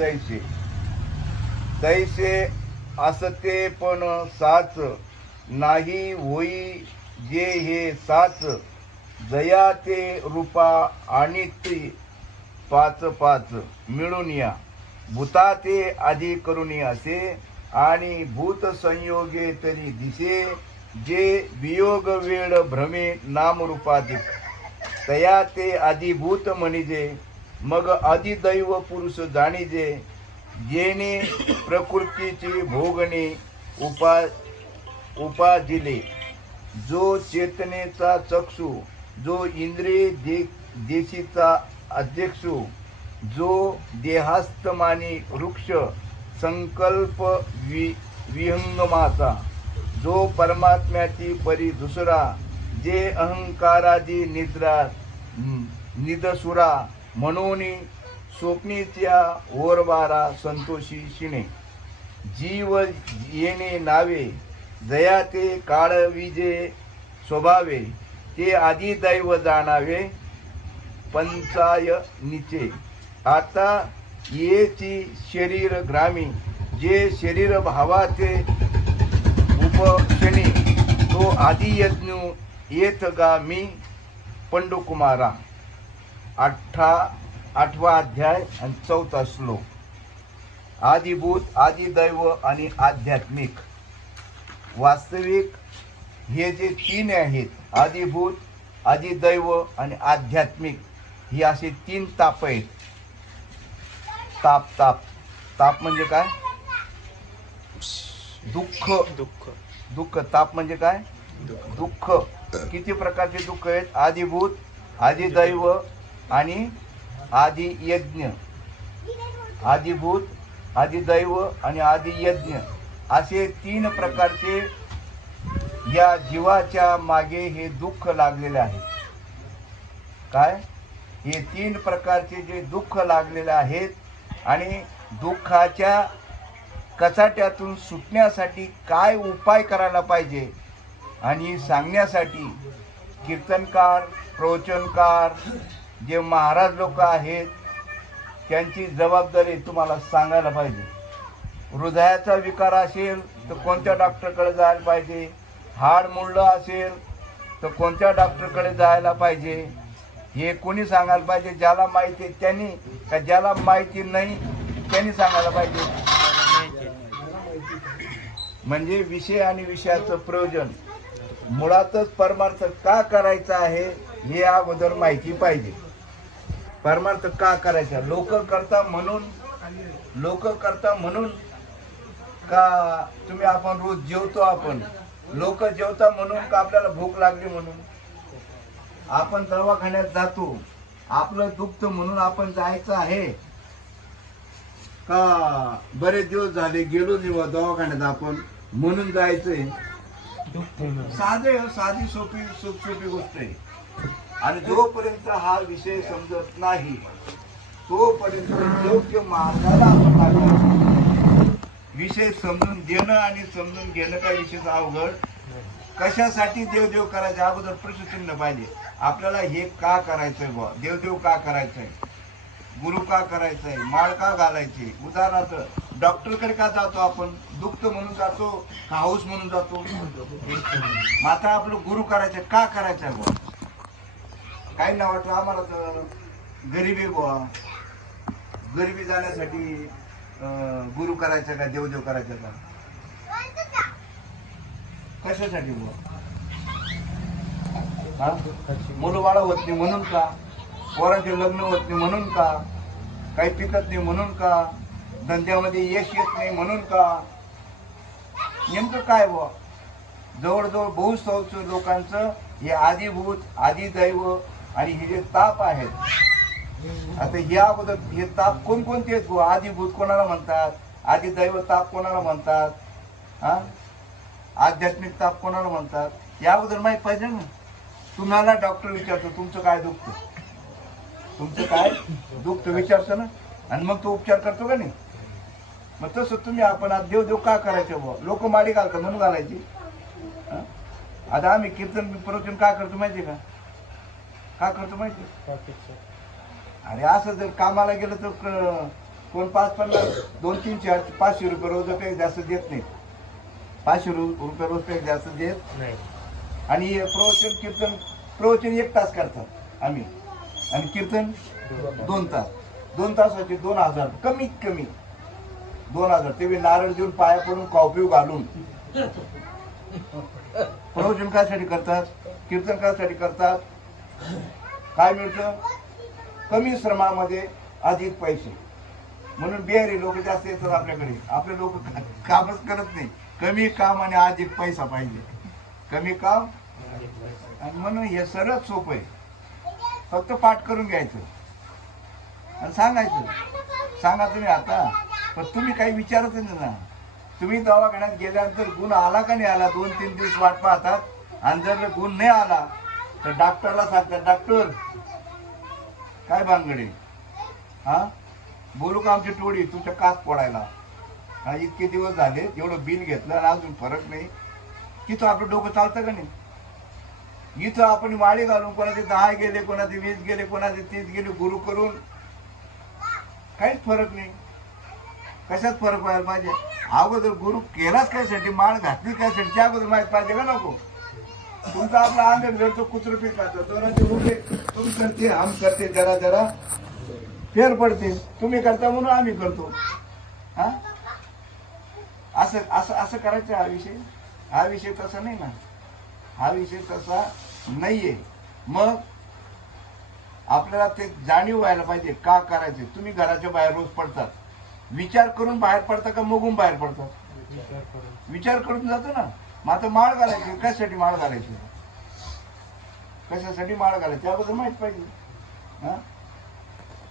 जैसे तैसे असते पण साच नाही होई जे हे साच जया ते रूपा आणि ती पाच पाच मिळून या भूता ते आधी करून असे आणि भूत संयोगे तरी दिसे जे वियोग वेळ भ्रमे नामरूपाधिक तया ते आदिभूत म्हणिजे मग अधिदैव पुरुष जाणिजे जेणे प्रकृतीची भोगणे उपाजिले जो चेतनेचा चक्षु जो इंद्रिय देशीचा अध्यक्षु जो देहास्तमानी वृक्ष संकल्प विहंगमाचा जो परमात्म्याची परी दुसरा जे अहंकारादी निदसुरा म्हणून स्वप्नीच्या ओरबारा संतोषी शिणे जीव येणे नावे जया ते काळ विजे स्वभावे ते आधी दैव जाणावे पंचाय निचे आता येची शरीर ग्रामी जे शरीर भावाचे उपक्षणी तो आधी यज्ञ येत गा मी पंडुकुमारा 8वा अध्याय आणि 4था श्लोक आदिभूत आदिदैव आणि आध्यात्मिक वास्तविक हे जे तीन आहेत आदिभूत आदिदैव आणि आध्यात्मिक ही असे तीन ताप आहेत ताप ताप ताप म्हणजे काय दुःख दुःख दुःख ताप म्हणजे काय दुःख किती प्रकारचे दुःख आहेत आदिभूत आदिदैव आणि आदि यज्ञ आदिभूत आदिदैव आणि आदि यज्ञ असे तीन प्रकारचे या जीवाच्या मागे हे दुःख लागलेले आहे काय हे तीन प्रकारचे जे दुःख लागलेले आहेत आणि दुःखाच्या कचाट्यातून सुटण्यासाठी काय उपाय करायला पाहिजे आणि सांगण्यासाठी कीर्तनकार प्रवचनकार जे महाराज लोक आहेत त्यांची जबाबदारी तुम्हाला सांगायला पाहिजे हृदयाचा विकार असेल तर कोणत्या डॉक्टरकडे जायला पाहिजे हाड मोडलं असेल तर कोणत्या डॉक्टरकडे जायला पाहिजे हे कोणी सांगायला पाहिजे ज्याला माहिती आहे त्यांनी का ज्याला माहिती नाही त्यांनी सांगायला पाहिजे म्हणजे विषय आणि विषयाचं प्रयोजन मुळातच परमार्थ का करायचा आहे हे अगोदर माहिती पाहिजे परमार्थ का करायचा लोक करता म्हणून का तुम्ही आपण रोज जेवतो आपण लोक जेवता म्हणून का आपल्याला भूक लागली म्हणून आपण दवाखान्यात जातो आपलं दुखतं म्हणून आपण जायचं आहे का बरेच दिवस झाले गेलो नाही दवाखान्यात आपण म्हणून जायचंय साधी सोपी गोष्ट आहे आणि जोपर्यंत हा विषय समजत नाही तोपर्यंत योग्य मार्गाला आपण लागायचं विषय समजून देणं आणि समजून घेणं काय विषय अवघड कशासाठी देवदेव करायचं अगोदर प्रश्न चिन्ह पाहिजे आपल्याला हे का करायचंय बुवा देवदेव का करायचंय गुरु का करायचंय माळ का घालायची उदाहरणार्थ डॉक्टरकडे का जातो आपण दुखत म्हणून जातो का हाऊस म्हणून जातो माता आपलं गुरु करायचं का करायचंय बुवा काही ना वाटलं आम्हाला तर गरिबी बुवा गरिबी जाण्यासाठी गुरु करायचं का देवदेव करायचं का कशासाठी बुवा मुलं बाळ होत नाही म्हणून का पोरांचे लग्न होत नाही म्हणून का काही पिकत नाही म्हणून का धंद्यामध्ये यश येत नाही म्हणून का नेमकं काय बुवा जवळजवळ बहुसंख्य लोकांचं हे आदिभूत आदिदैव आणि हे जे ताप आहेत आता या अगोदर हे ताप कोणकोणते आहेत बुवा आदिभूत कोणाला म्हणतात आदिदैव ताप कोणाला म्हणतात हा आध्यात्मिक ताप कोणाला म्हणतात या अगोदर माहित पाहिजे ना तुम्हाला डॉक्टर विचारतो तुमचं काय दुखतं तुमचं काय दुखतं विचारतो ना आणि मग तो उपचार करतो का नाही मग तसं तुम्ही आपण आज देव का करायचं बुवा लोक माडी घालतात म्हणून घालायची आता आम्ही कीर्तन प्रवचन का करतो माहिती का करतो माहिती अरे असं जर कामाला गेलं तर कोण 550 200 300 500 रुपये रोजपेक्षा जास्त देत नाही. 500 रुपये रोजपेक्षा जास्त देत नाही. आणि प्रवचन 1 तास करतात आम्ही, आणि कीर्तन 2 तास. 2 तासाचे 2000, कमीत कमी 2000. ते नारळ देऊन पाया पडून कॉफी घालून. प्रवचन कायसाठी करतात, कीर्तन कायसाठी करतात, काय मिळतं? कमी श्रमामध्ये अधिक पैसे. म्हणून बिहारी लोक जास्त येतात आपल्याकडे. आपले लोक कामच करत नाही. कमी काम आणि अधिक पैसा पाहिजे. कमी काम आणि म्हणून हे सरळ सोपं आहे. फक्त पाठ करून घ्यायचं आणि सांगायचं. सांगा तुम्ही आता, पण तुम्ही काही विचारत नाही ना. तुम्ही दवाखान्यात गेल्यानंतर गुण आला का नाही आला 2-3 दिवस वाट पाहतात, आणि जर गुण नाही आला तर डॉक्टरला सांगतात, डॉक्टर काय भानगडे, हा बोलू का आमची टोळी तुमच्या कास फोडायला. हा इतके दिवस झाले, एवढं बिल घेतलं आणि अजून फरक नाही. तिथं आपलं डोकं चालतं का नाही? इथं आपण माळी घालून कोणाचे 10 गेले, कोणाचे 20 गेले, कोणाचे 30 गेले, गुरु करून काहीच फरक नाही. कशात फरक व्हायला पाहिजे? अगोदर गुरु केलाच कायसाठी, माळ घातली कायसाठी, त्या अगोदर माहीत पाहिजे का नको? तुमचा आपला अंगण जळतो, कुत्र पीक खातो, दोनाचे रुपये तुम्ही करते, आम करते, जरा जरा फेर पडते. तुम्ही करता म्हणून आम्ही करतो. हा असं असं असं करायचं. हा विषय तसा नाही ना. हा विषय तसा नाहीये. मग आपल्याला ते जाणीव व्हायला पाहिजे का करायचे. तुम्ही घराच्या बाहेर रोज पडतात, विचार करून बाहेर पडता का मगून बाहेर पडतात? विचार करून जातो ना. मग आता माळ घालायची, कशासाठी माळ घालायची, कशासाठी माळ घालायची अगोदर माहित पाहिजे. हा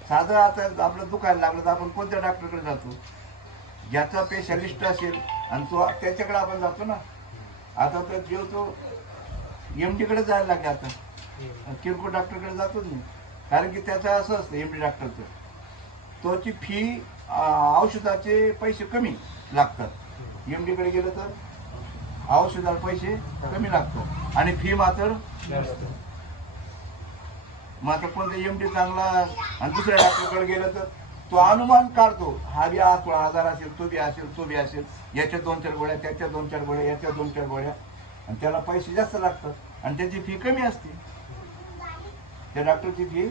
साधं आता आपलं दुखायला लागलं तर आपण कोणत्या डॉक्टरकडे जातो? ज्याचा स्पेशालिस्ट असेल आणि तो त्याच्याकडे आपण जातो ना. आता तर जेवतो MD कडे जायला लागले. आता किरकोळ डॉक्टरकडे जातोच नाही. कारण की त्याचं असं असतं MD डॉक्टरचं, तोची फी औषधाचे पैसे कमी लागतात. MD कडे गेलं तर औषधाला पैसे कमी लागतात आणि फी मात्र. मग आता कोणता MD चांगला आणि दुसऱ्या डॉक्टरकडे गेलं तर तो अनुमान काढतो, हा बी 16,000 असेल, तो बी असेल, तो बी असेल, याच्या 2-4 गोळ्या, त्याच्या 2-4 गोळ्या, याच्या 2-4 गोळ्या, आणि त्याला पैसे जास्त लागतात आणि त्याची फी कमी असते. त्या डॉक्टरची फी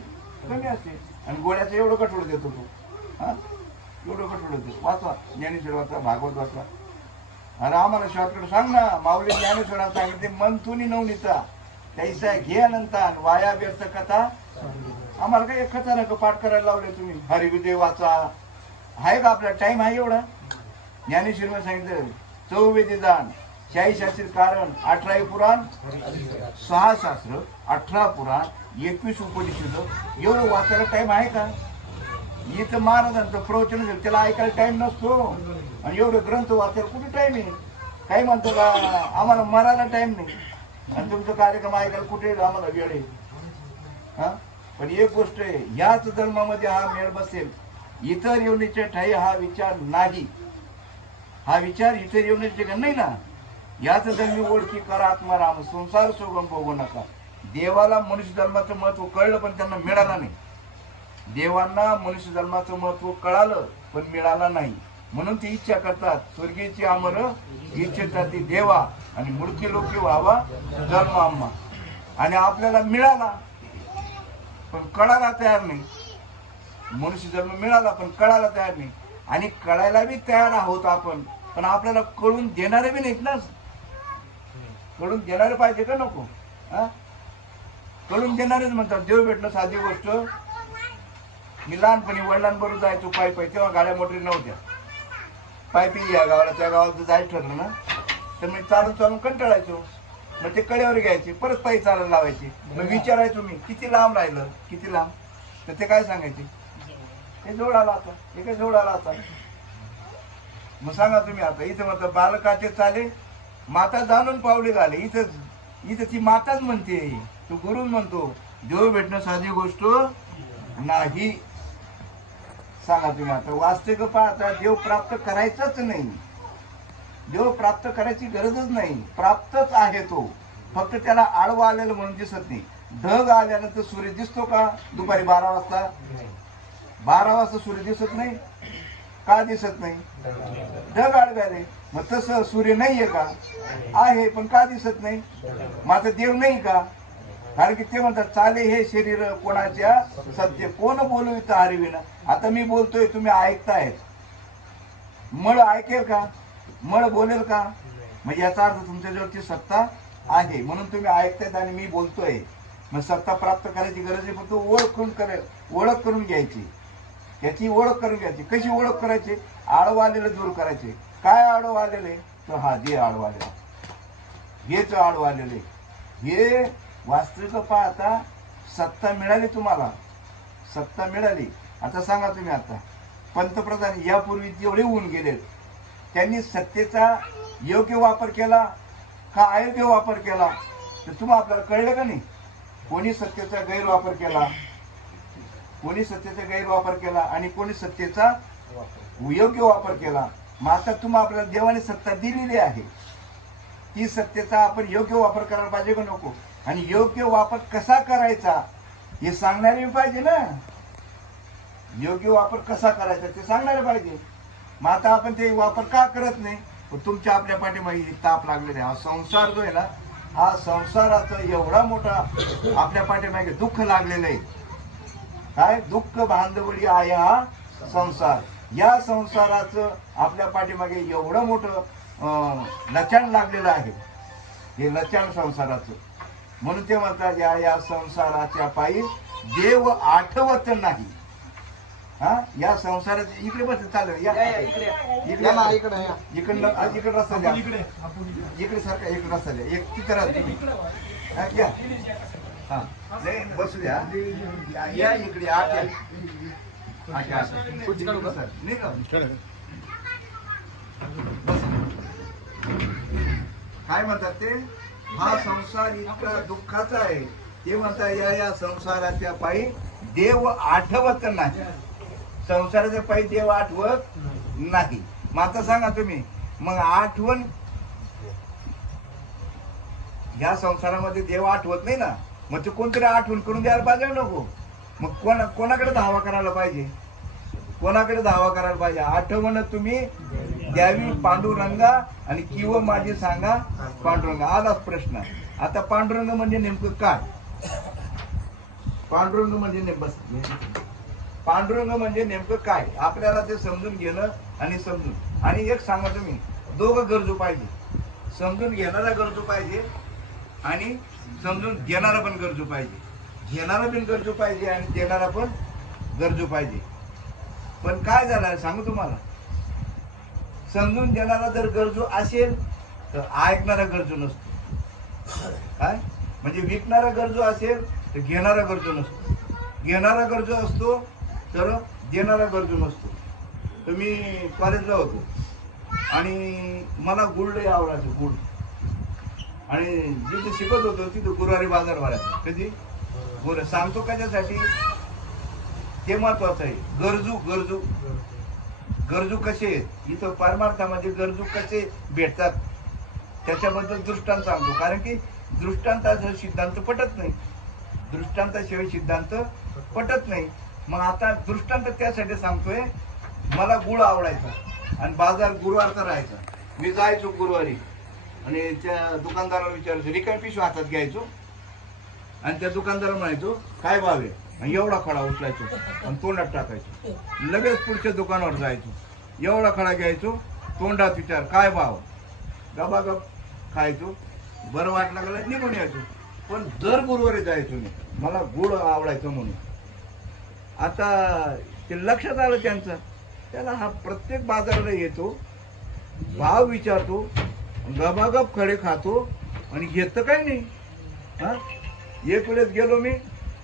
कमी असते आणि गोळ्याचं एवढं कठोर देतो तो. हा एवढं कठोर देतो. वाचा ज्ञानेश्वर वाचा, भागवत वाचा. अरे आम्हाला शॉर्टकट सांग ना. माऊली ज्ञानेश्वरांना सांगितले, मन तुनी नवनीता त्याचा घे अनंता वाया व्यर्थ कथा. आम्हाला काही कथा नका पाठ करायला लावले तुम्ही. हरिविजय वाचा. आहे का आपला टाइम आहे एवढा? ज्ञानेश्वरीने सांगितलं 4 वेददान, 40 शास्त्र कारण, 18 पुराण, 6 शास्त्र, 18 पुराण, 21 उपनिषद. एवढं वाचायला टाइम आहे का? इथं महाराजांचं प्रवचन असेल त्याला ऐकायला टाइम नसतो, आणि एवढं ग्रंथ वाचायला कुठे टाइम आहे? काही म्हणतो का आम्हाला मरायला टाइम नाही, आणि तुमचा कार्यक्रम ऐकायला कुठे आम्हाला वेळ आहे? हा पण एक गोष्ट आहे, याच धर्मामध्ये हा मेळ बसेल, इतर योनीच्या ठाई हा विचार नाही. हा विचार इतर योनीचे का नाही ना. याच धर्मी ओळखी करा आत्माराम, संसार सोगम भोगू नका. देवाला मनुष्य धर्माचं महत्व कळलं पण त्यांना मिळालं नाही. देवांना मनुष्य धर्माचं महत्व कळालं पण मिळालं नाही. म्हणून ती इच्छा करतात स्वर्गीची आमर इच्छेता ती देवा, आणि मूर्ती लोकी व्हावा जन्म आम्हा. आणि आपल्याला मिळाला पण कळायला तयार नाही. मनुष्य जन्म मिळाला पण कळायला तयार नाही. आणि कळायला बी तयार आहोत आपण, पण आपल्याला कळून देणारे बी नाहीत ना. कळून देणारे पाहिजे का नको? हा कळून देणारेच म्हणतात. देव भेटणं साधी गोष्ट. मी लहानपणी वडिलांबरोबर जायचो पायी पायी, तेव्हा गाड्या मोटरी नव्हत्या. पायी पायी या गावाला त्या गावाला जायचं ठरलं ना, तर मी चालून चालून कंटाळायचो. मग ते कड्यावर घ्यायचे, परत पायी चालायला लावायचे. मग विचारायचो मी किती लांब राहिलं, किती लांब, तर ते काय सांगायचे, हे जोड आला आता, हे काय जोड आला आता. मग सांगा तुम्ही आता इथं म्हणतात बालकाचे चाले माता जाणून पावले घाले. इथं ती माताच म्हणते, तो गुरु म्हणतो. देव भेटणं साधी गोष्ट नाही. सांगा तुम्ही आता वास्तविक पाहता देव प्राप्त करायचंच नाही. देव प्राप्त करायची गरजच नाही, प्राप्तच आहे तो. फक्त त्याला आडवा आलेलं म्हणून दिसत नाही. ढग आल्यानंतर सूर्य दिसतो का? दुपारी 12 वाजता 12 वाजता सूर्य दिसत नाही. का दिसत नाही? ढग आडवे आले. मग तसं सूर्य नाहीये का? आहे, पण का दिसत नाही? माझा देव नाही का? कारण की ते म्हणतात चाले हे शरीर कोणाच्या सत्य, कोण बोलवित हरविना. आता मी बोलतोय, तुम्ही ऐकताय. मळ ऐकेल का? मळ बोलेल का? मग याचा अर्थ तुमच्याजवळची सत्ता आहे, म्हणून तुम्ही ऐकतायत आणि मी बोलतोय. मग सत्ता प्राप्त करायची गरज आहे, फक्त ओळख करून घ्यायची. त्याची ओळख करून घ्यायची. कशी ओळख करायची? आडवं आलेलं दूर करायचे. काय आडवं आलेले? तर हा जे आडवं आलेलं, हेच आडवं आलेले. हे वास्तविक पाहता सत्ता मिळाली तुम्हाला, सत्ता मिळाली. आता सांगा तुम्ही, आता पंतप्रधान यापूर्वी जेवढे होऊन गेलेत, त्यांनी सत्तेचा योग्य वापर केला का अयोग्य वापर केला? तर तुम्हाला आपल्याला कळलं का नाही? कोणी सत्तेचा गैरवापर केला, कोणी सत्तेचा गैरवापर केला आणि कोणी सत्तेचा योग्य वापर केला. मग आता तुम्हाला आपल्याला देवाने सत्ता दिलेली आहे, ती सत्तेचा आपण योग्य वापर करायला पाहिजे का नको? आणि योग्य वापर कसा करायचा हे सांगणारे पाहिजे ना. योग्य वापर कसा करायचा ते सांगणारे पाहिजे. मग आता आपण ते वापर का करत नाही? तुमच्या आपल्या पाठीमागे ताप लागलेला आहे. हा संसार जो आहे ना, हा संसाराचा एवढा मोठा आपल्या पाठीमागे दुःख लागलेलं आहे. काय दुःख बांधवडी आहे हा संसार. या संसाराचं आपल्या पाठीमागे एवढं मोठं लचाण लागलेलं आहे, हे लचाण संसाराचं. म्हणून ते म्हणतात या संसाराच्या पायी देव आठवत नाही. हा, या संसाराच्या इकडे बस चालेल. इकडे इकडे रस्ता द्या, इकडे सारखा इकडे रस्ता द्या. एक तिकडे घ्या. हा, बसू द्या. या इकडे आत या. काय म्हणतात ते? हा संसार इतका दुःखाचा आहे. ते म्हणतात या संसाराच्या पायी देव आठवत नाही. संसाराच्या पायी देव आठवत नाही. मग आता सांगा तुम्ही, मग आठवण या संसारामध्ये देव आठवत नाही ना, मग ते कोणतरी आठवण करून द्यायला पाहिजे नको? मग कोणाकडे धावा करायला पाहिजे? कोणाकडे धावा करायला पाहिजे? आठवण तुम्ही द्यावी पांडुरंगा, आणि किंवा माझी सांगा पांडुरंगा. आलाच प्रश्न. आता पांडुरंग म्हणजे नेमकं काय? पांडुरंग म्हणजे पांडुरंग म्हणजे नेमकं काय? आपल्याला ते समजून घेणं आणि समजून. आणि एक सांगा तुम्ही, दोघं गरजू पाहिजे. समजून घेणारा गरजू पाहिजे आणि समजून घेणारा पण गरजू पाहिजे. घेणारा पण गरजू पाहिजे आणि देणारा पण गरजू पाहिजे. पण काय झालं सांगू तुम्हाला, समजून घेणारा जर गरजू असेल तर ऐकणारा गरजू नसतो. काय म्हणजे विकणारा गरजू असेल तर घेणारा गरजू नसतो. घेणारा गरजू असतो तर देणारा गरजू नसतो. तर मी कॉलेजला होतो आणि मला गुळ लय आवडायचं, गुळ. आणि जिथे शिकत होतो तिथे गुरुवारी बाजार भरायचा. कधी गुरु सांगतो कशासाठी ते महत्वाचं आहे. गरजू गरजू कसे आहेत इथं परमार्थामध्ये, गरजू कसे भेटतात त्याच्याबद्दल दृष्टांत सांगतो. कारण की दृष्टांताचा सिद्धांत पटत नाही, दृष्टांताशिवाय सिद्धांत पटत नाही. मग आता दृष्टांत त्यासाठी सांगतोय. मला गुळ आवडायचा आणि बाजार गुरुवारचा राहायचा. मी जायचो गुरुवारी आणि त्या दुकानदाराला विचारायचो, रिकामी पिशवी हातात घ्यायचो आणि त्या दुकानदाराला म्हणायचो काय भाव आहे, आणि एवढा खडा उचलायचो आणि तोंडात टाकायचो. लगेच पुढच्या दुकानावर जायचो, एवढा खडा घ्यायचो, तोंडात विचार काय भाव, गबागप खायचो. बरं वाटलं गेलं निघून यायचो. पण दर गुरुवारी जायचो मी, मला गुळ आवडायचं म्हणून. आता ते लक्षात आलं त्यांचं. त्याला हा प्रत्येक बाजाराला येतो, भाव विचारतो, गबागप खडे खातो आणि घेतं काय नाही. हा, एक वेळेस गेलो मी,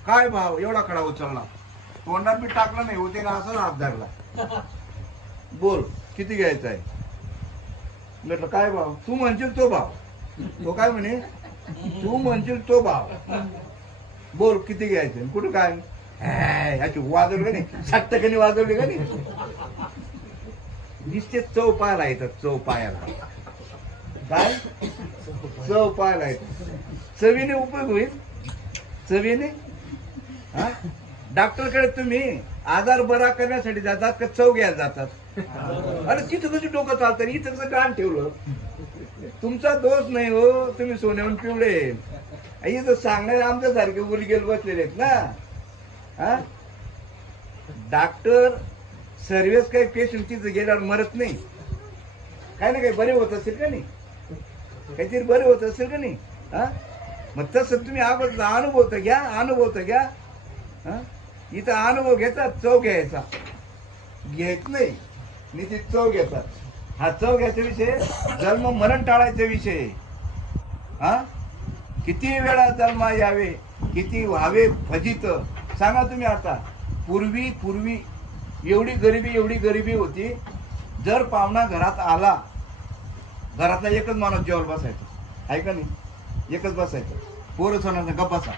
काय भाव, एवढा खडा उचलला, तोंडात मी टाकला नाही, होते ना असं हात धरला. बोल किती घ्यायचा आहे? म्हटलं काय भाव? तू म्हणशील तो भाव. तो काय म्हणे, तू म्हणशील तो भाव. बोल किती घ्यायचं? कुठं काय ह्याची वाजवली का नाही, 60% वाजवली का नाही. नुसते चव पाहायला येतात, चव पाहायला. काय चव पाहायला येतात. चवीने उपयोग होईल, चवीने. हा, डॉक्टरकडे तुम्ही आजार बरा करण्यासाठी जातात का चव घ्यायला जातात? अरे तिथं कसं डोकं चालतं, इथं कसं कान ठेवलं? तुमचा दोष नाही हो, तुम्ही सोन्याहून पिवळे. इथं सांगणारे आमच्यासारखे उलगेल बसलेले आहेत ना. हा, डॉक्टर सर्व्हिस काही पेशंट तिथं गेल्यावर मरत नाही, काय ना काही बरे होत असेल का नाही, काहीतरी बरे होत असेल का नाही. हा, मग तसं तुम्ही अनुभव तर घ्या, अनुभव तर घ्या. हा, इथं अनुभव घेतात, चव घ्यायचा घेत नाही, निश्चित चव घेतात. हा चव घ्यायचा विषय जन्म मरण टाळायचा विषय. हा, किती वेळा जन्मा यावे, किती व्हावे फजित. सांगा तुम्ही आता, पूर्वी एवढी गरिबी होती. जर पाहुणा घरात आला, घरातला एकच माणूस जेवायला बसायचा, आहे का नाही, एकच बसायचं, पोरं सोनाचा गप्प बसा.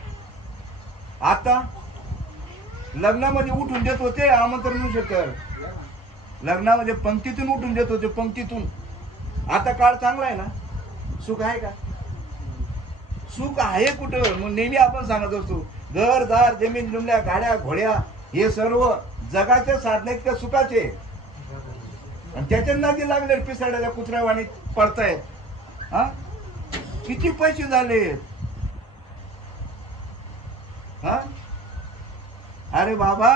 आता लग्नामध्ये उठून देत होते आमंत्रण तर, लग्नामध्ये पंक्तीतून उठून देत होते, पंक्तीतून. आता काळ चांगला आहे ना, सुख आहे का? सुख आहे कुठं? मग नेहमी आपण सांगत असतो, घरदार जमीन जुमल्या गाड्या घोड्या हे सर्व जगाचे साधन आहेत का सुखाचे? आणि त्याच्या नादी लागले पिसाड्याला कुत्र्यावाणी पडतायत. हा, किती पैसे झाले. हा, अरे बाबा,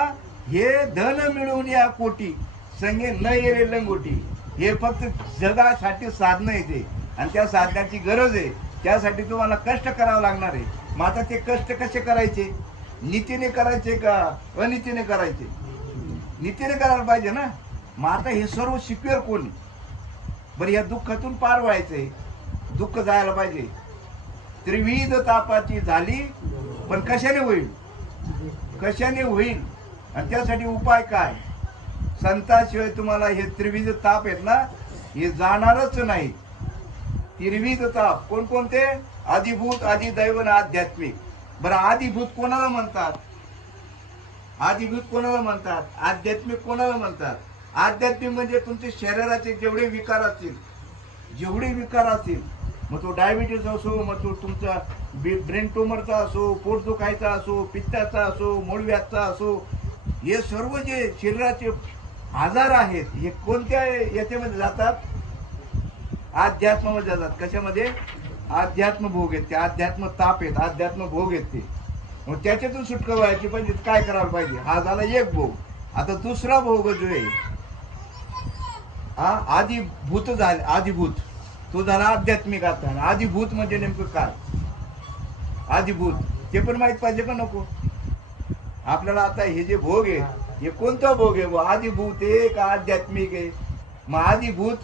हे धन मिळवून या कोटी संगे न येरे लंगोटी. हे फक्त जगासाठी साधन आहे ते, आणि त्या साधनाची गरज आहे. त्यासाठी तुम्हाला कष्ट करावं लागणार आहे. मग आता ते कष्ट कसे करायचे? नीतीने करायचे का अनितीने करायचे? नीतीने करायला पाहिजे ना. मग आता हे सर्व शिकवेल कोणी? बरं, या दुःखातून पार व्हायचंय, दुःख जायला पाहिजे. त्रिविध तापाची झाली, पण कशाने होईल? कशाने होईल? आणि त्यासाठी उपाय काय? संताशिवाय तुम्हाला हे त्रिविध ताप आहेत ना, हे जाणारच नाही. त्रिविध ताप कोणकोणते? आदिभूत, आदिदैव आणि आध्यात्मिक. बरं, आदिभूत कोणाला म्हणतात? आदिभूत कोणाला म्हणतात? आध्यात्मिक कोणाला म्हणतात? आध्यात्मिक म्हणजे तुमचे शरीराचे जेवढे विकार असतील, मग तो डायबिटीस असो, मग तो तुमचा ब्रेन ट्युमरचा असो, पोट दुखायचा असो, पित्ताचा असो, मूळव्याधचा असो, हे सर्व जे शरीराचे आजार आहेत, हे कोणत्या याच्यामध्ये जातात? अध्यात्मामध्ये जातात. कशामध्ये? अध्यात्म भोग आहेत ते, अध्यात्म ताप आहेत, अध्यात्म भोग आहेत ते. मग त्याच्यातून सुटका व्हायची पाहिजे, काय करायला पाहिजे? हा झाला एक भोग. आता दुसरा भोग जो आहे, हा आदिभूत झाले, आदिभूत तो झाला आध्यात्मिक. आता आदिभूत म्हणजे नेमकं काय? आदिभूत ते पण माहित पाहिजे का नको आपल्याला? आता हे जे भोग आहे, हे कोणता भोग आहे? आदिभूत आहे का आध्यात्मिक आहे? मग आदिभूत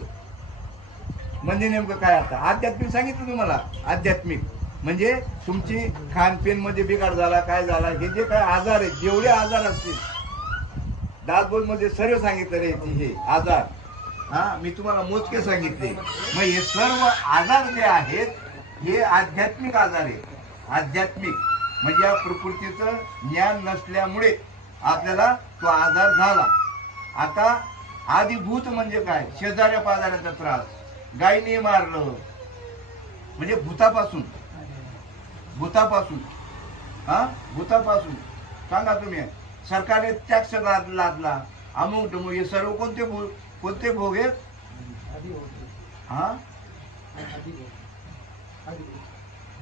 म्हणजे नेमकं काय? आता आध्यात्मिक सांगितलं तुम्हाला. आध्यात्मिक म्हणजे तुमची खानपिन मध्ये बिघाड झाला, काय झाला, हे जे काय आजार आहेत, जेवढे आजार असतील, दासबोध मध्ये सर्व सांगितलं रे हे आजार. हा, मी तुम्हाला मोजके सांगितले. मग हे सर्व आजार जे आहेत, हे आध्यात्मिक आजार आहेत. आध्यात्मिक म्हणजे या प्रकृतीचं ज्ञान नसल्यामुळे आपल्याला तो आजार झाला. आता आदिभूत म्हणजे काय? शेजाऱ्या पाजाऱ्याचा त्रास, गायीने मारलं म्हणजे भूतापासून. हा, भूतापासून सांगा तुम्ही. सरकारने टॅक्स लादला, अमुक डमुक, हे सर्व कोणते भोग आहेत? हा,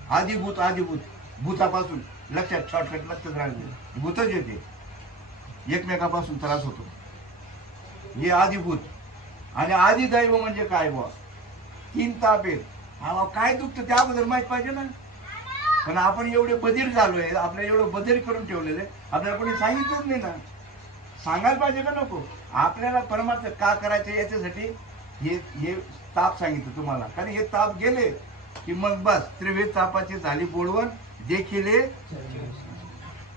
आदिभूत भूतापासून. लक्षात, शॉर्टकट लक्षात राहिले, भूतच येते, एकमेकापासून त्रास होतो, हे आदिभूत. आणि आदिदैव म्हणजे काय? बुवा 3 ताप आहेत. हा, काय दुखतं त्या अगोदर माहित पाहिजे ना. पण आपण एवढे बधीर झालोय, आपल्याला एवढं बधीर करून ठेवलेलं आहे, आपल्याला कोणी सांगितलंच नाही ना. सांगायला पाहिजे का नको? आपल्याला परमार्थ का करायचं याच्यासाठी हे ताप सांगितलं तुम्हाला. कारण हे ताप गेले की मग बस त्रिविध तापाची झाली बोलवण देखील.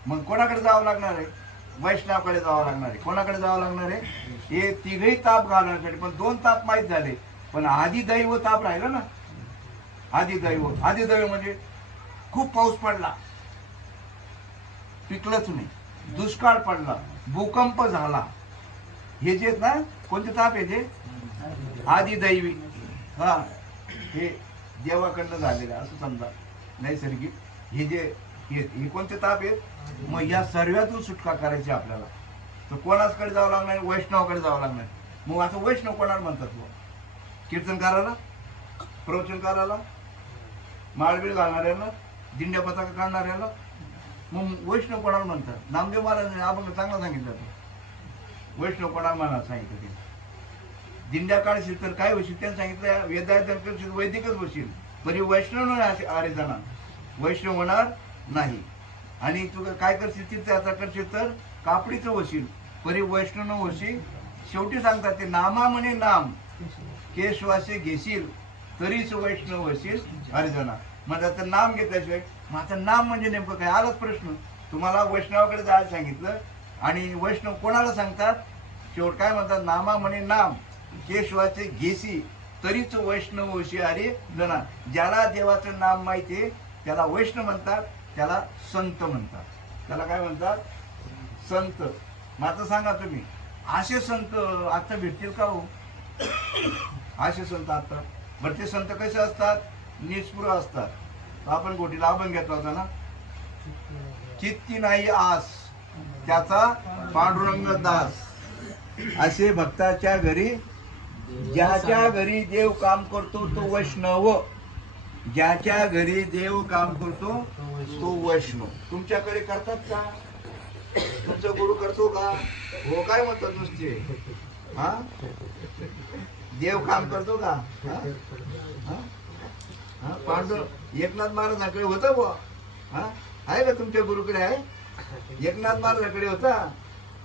मग कोणाकडे जावं लागणार आहे? वैष्णवाकडे जावं लागणार आहे. कोणाकडे जावं लागणार आहे? हे तिघही ताप घालवण्यासाठी. पण 2 ताप माहीत झाले, पण आदिदैव ताप राहिला ना. आदिदैव म्हणजे खूप पाऊस पडला, पिकलंच नाही, दुष्काळ पडला, भूकंप झाला, हे जे ना कोणते ताप आहे ते? आदिदैवी. हा, हे देवाकडनं झालेलं असं समजा, नैसर्गिक. हे कोणते ताप आहेत? मग या सर्वातून सुटका करायची आपल्याला, तर कोणाकडे जावं लागणार? वैष्णवाकडे जावं लागणार. मग आता वैष्णव कोणाला म्हणतात? मग कीर्तनकाराला, प्रवचनकाराला, माळबीळ घालणाऱ्याला, दिंड्या पताका काढणाऱ्याला, मग वैष्णव कोणाला म्हणतात? नामदेव महाराजांनी आपण चांगला सांगितलं होतं, वैष्णव कोणाला म्हणाला सांगितलं ते. दिंड्या काढशील तर काय होशील त्यांनी सांगितलं, वेदायतन करशील वैदिकच होशील, पण वैष्णव नाही. अरे जाणार वैष्णव होणार नाही. आणि तू काय करशील तीर्थयात्रा करशील तर कापडीचं होशील, परी वैष्णव होशील. शेवटी सांगतात ते नामा म्हणे नाम केशवासे घेशील तरीच वैष्णव होशील. अरे जाणार मग आता नाम घेतल्याशिवाय, मग आता नाम म्हणजे नेमकं काय? आलाच प्रश्न. तुम्हाला वैष्णवाकडे जायला सांगितलं आणि वैष्णव कोणाला सांगतात? शेवट काय म्हणतात? नामा म्हणे नाम केशवाचे घेसी तरीच वैष्णव होशी. अरे जणा ज्याला देवाचं नाम माहितीये त्याला वैष्णव म्हणतात, त्याला संत म्हणतात. त्याला काय म्हणतात? संत. मग आता सांगा तुम्ही, असे संत आता भेटतील का हो? असे संत आता बरं, ते संत कसे असतात? निस्पृह असतात. आपण गोटीला अभंग घेतला होता ना, चित्ती नाही आस त्याचा पांडुरंग दास. असे भक्ताच्या घरी, ज्याच्या घरी देव काम करतो तो वैष्णव. ज्याच्या घरी देव काम करतो तो वैष्णव. तुमच्याकडे करतात का? तुमचा गुरु करतो का? हो काय म्हणतात नुसते? हा, देव काम करतो का? पांडू एकनाथ महाराजांकडे होता बुवा. आहे का तुमच्या गुरुकडे? आहे. एकनाथ महाराजांकडे होता.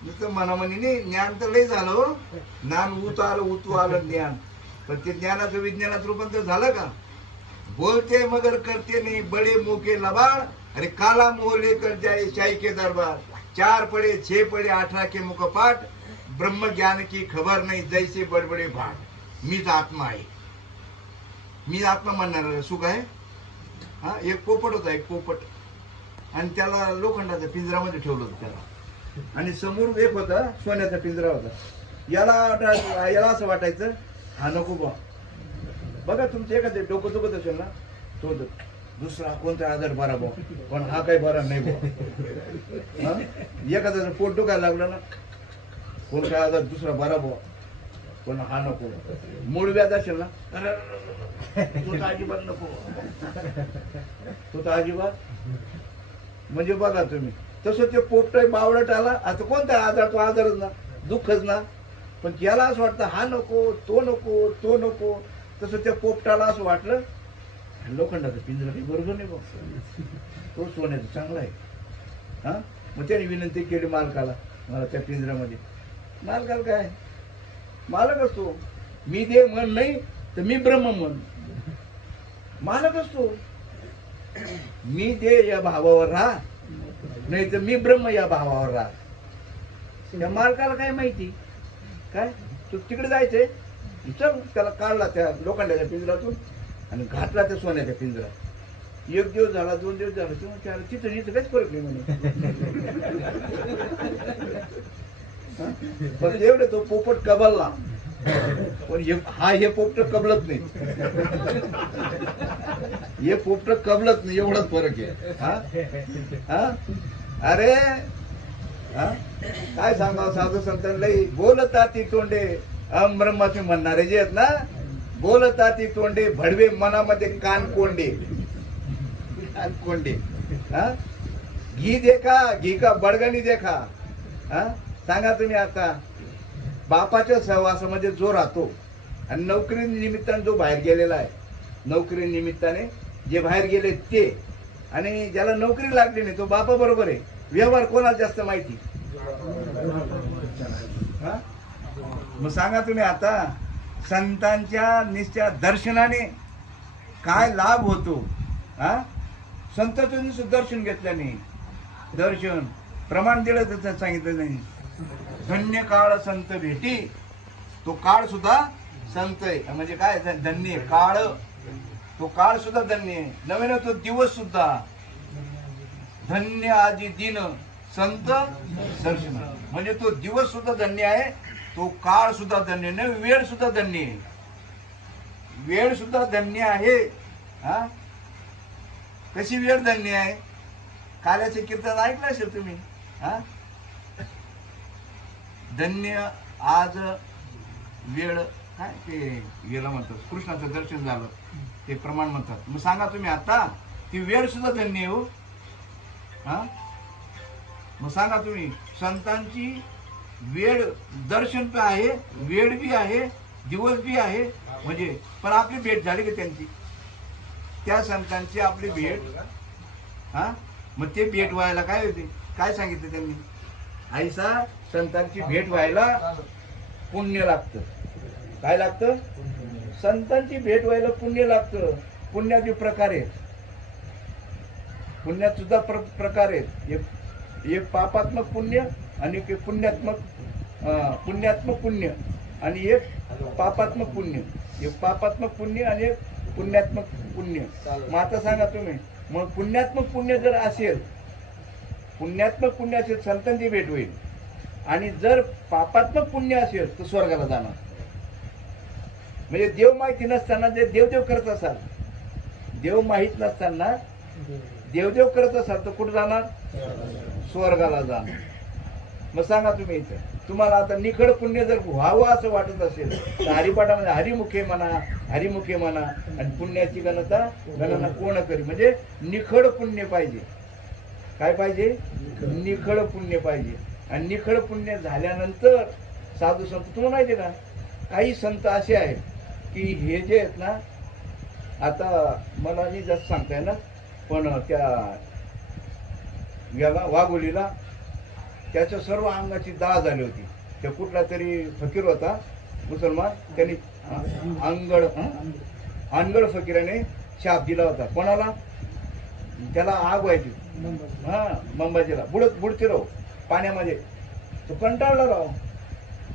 नुसतं मनामनी ज्ञान तर लय झालं, ज्ञान उतू आलं ज्ञान, पण ते ज्ञानाचं विज्ञानात रूपांतर झालं का? बोलते मगर करते नहीं, बड़े मुंह के लबाड़, अरे काला मुंह लेकर जाए शाही के दरबार. 4 पड़े 6 पड़े 18 के मुखपाठ, ब्रह्म ज्ञान की खबर नहीं जैसे बड़बड़े भाट. मीच आत्मा आहे, मी आत्मा म्हणणार सुख आहे. हा, एक पोपट होता, एक पोपट, आणि त्याला लोखंडाच्या पिंजरामध्ये ठेवलं होतं त्याला, आणि समोर एक होता सोन्याचा पिंजरा होता. याला असं वाटायचं हा नको बा. बघा तुमचं एखादं डोकं दुखत असेल ना, तो दुसरा कोणता आजार बरा बा, पण हा काही बरा नाही बा. एखाद्याचं पोट दुखायला लागलं ना, कोणता आजार दुसरा बरा बा, पण हा नको. मूळ व्याध असेल ना, तो तर अजिबात नको, तो तर अजिबात. म्हणजे बघा तुम्ही, तसं ते पोपट बावळट आला. आता कोणता आजार? तो आजारच ना, दुःखच ना. पण याला असं वाटतं हा नको, तो नको, तो नको. तसं त्या पोपटाला असं वाटलं लोखंडाचं पिंजरा काही बरोबर नाही बघ, तो सोन्याचं चांगला आहे. हा, मग त्याने विनंती केली मालकाला, मला त्या पिंजऱ्यामध्ये. मालकाला काय, मालक असतो. मी देव म्हण नाही तर मी ब्रह्म म्हण. मालक असतो. मी देव या भावावर राहा, नाही तर मी ब्रह्म या भावावर राहा. त्या मालकाला काय माहिती? काय तू तिकडे जायचंय, चल. त्याला काढला त्या लोखंडाच्या पिंजरातून आणि घातला त्या सोन्याच्या पिंजरात. 1 दिवस झाला, 2 दिवस झाला, किंवा त्याला तिथं इथं काहीच फरक नाही म्हणे. पण एवढे तो पोपट कबलला, पण हे पोपट कबलत नाही. हे पोपट कबलत नाही, एवढाच फरक आहे. अरे काय सांगा, साधू संतांना बोलता ती तोंडे, अहम ब्रह्माचे म्हणणारे जे आहेत ना, बोलता ती तोंडे, भडवे मनामध्ये कान कोंडे. कान कोंडे. घी देखा, घी का बडगणी देखा. सांगा तुम्ही, आता बापाच्या सहवासामध्ये जो राहतो आणि नोकरी निमित्ताने जो बाहेर गेलेला आहे, नोकरी निमित्ताने जे बाहेर गेले ते, आणि ज्याला नोकरी लागली नाही तो बापा बरोबर आहे. व्यवहार कोणाला जास्त माहिती? मग सांगा तुम्ही, आता संतांच्या निश्चय दर्शनाने काय लाभ होतो? संतांचं नुसतं दर्शन घेतल्याने, दर्शन प्रमाण दिलं तर सांगितलं नाही. धन्य काळ संत भेटी, तो काळ सुद्धा संत आहे. म्हणजे काय धन्य काळ, तो काळ सुद्धा धन्य आहे. नवीन तो दिवस सुद्धा धन्य. आजी दिन संत दर्शन, म्हणजे तो दिवस सुद्धा धन्य आहे, तो काळ सुद्धा धन्य नाही, वेळ सुद्धा धन्य आहे. वेळ सुद्धा धन्य आहे. कशी वेळ धन्य आहे? काल्याचे कीर्तन ऐकलं असेल तुम्ही. धन्य आज वेळ काय ते गेला म्हणतात कृष्णाचं दर्शन झालं ते प्रमाण म्हणतात. मग सांगा तुम्ही आता ती वेळ सुद्धा त्यांनी येऊ हा. मग सांगा तुम्ही संतांची वेळ दर्शन बी आहे, वेळ बी आहे, दिवस बी आहे, म्हणजे पण आपली भेट झाली का त्यांची? त्या संतांची आपली भेट हा. मग ते भेट व्हायला काय होते? काय सांगितलं त्यांनी? आईसा संतांची भेट व्हायला पुण्य लागतं. काय लागतं? संतांची भेट व्हायला पुण्य लागतं. पुण्याचे प्रकार आहेत, पुण्यात सुद्धा प्रकार आहेत. एक पापात्मक पुण्य आणि एक पुण्यात्मक पुण्य आणि एक पापात्मक पुण्य. एक पापात्मक पुण्य आणि एक पुण्यात्मक पुण्य. मग आता सांगा तुम्ही, मग पुण्यात्मक पुण्य जर असेल, पुण्यात्मक पुण्य असेल संतांची भेट होईल, आणि जर पापात्मक पुण्य असेल तर स्वर्गाला जाणार. म्हणजे देव माहिती नसताना जे देवदेव करत असाल, देव माहीत नसताना देवदेव करत असाल तर कुठं जाणार? स्वर्गाला जाणार. मग सांगा तुम्ही इथं तुम्हाला आता निखड पुण्य जर व्हावं असं वाटत असेल तर हरिपाठामध्ये हरिमुखे म्हणा, हरिमुखे म्हणा, आणि पुण्याची गणना कोण करी. म्हणजे निखड पुण्य पाहिजे. काय पाहिजे? निखड पुण्य पाहिजे. आणि निखड पुण्य झाल्यानंतर साधू संत, तुम्हाला माहिती आहे ना, काही संत असे आहेत की हे जे आहेत ना, आता मला नाही जास्त सांगताय ना, पण त्या वाघोलीला त्याच्या सर्व अंगाची दाळ झाली होती. त्या कुठला तरी फकीर होता मुसलमान, त्यांनी अनगड फकीराने शाप दिला होता. कोणाला? त्याला आग व्हायची हा, मंबाजीला. बुडते राहू पाण्यामध्ये. तो कंटाळला राव,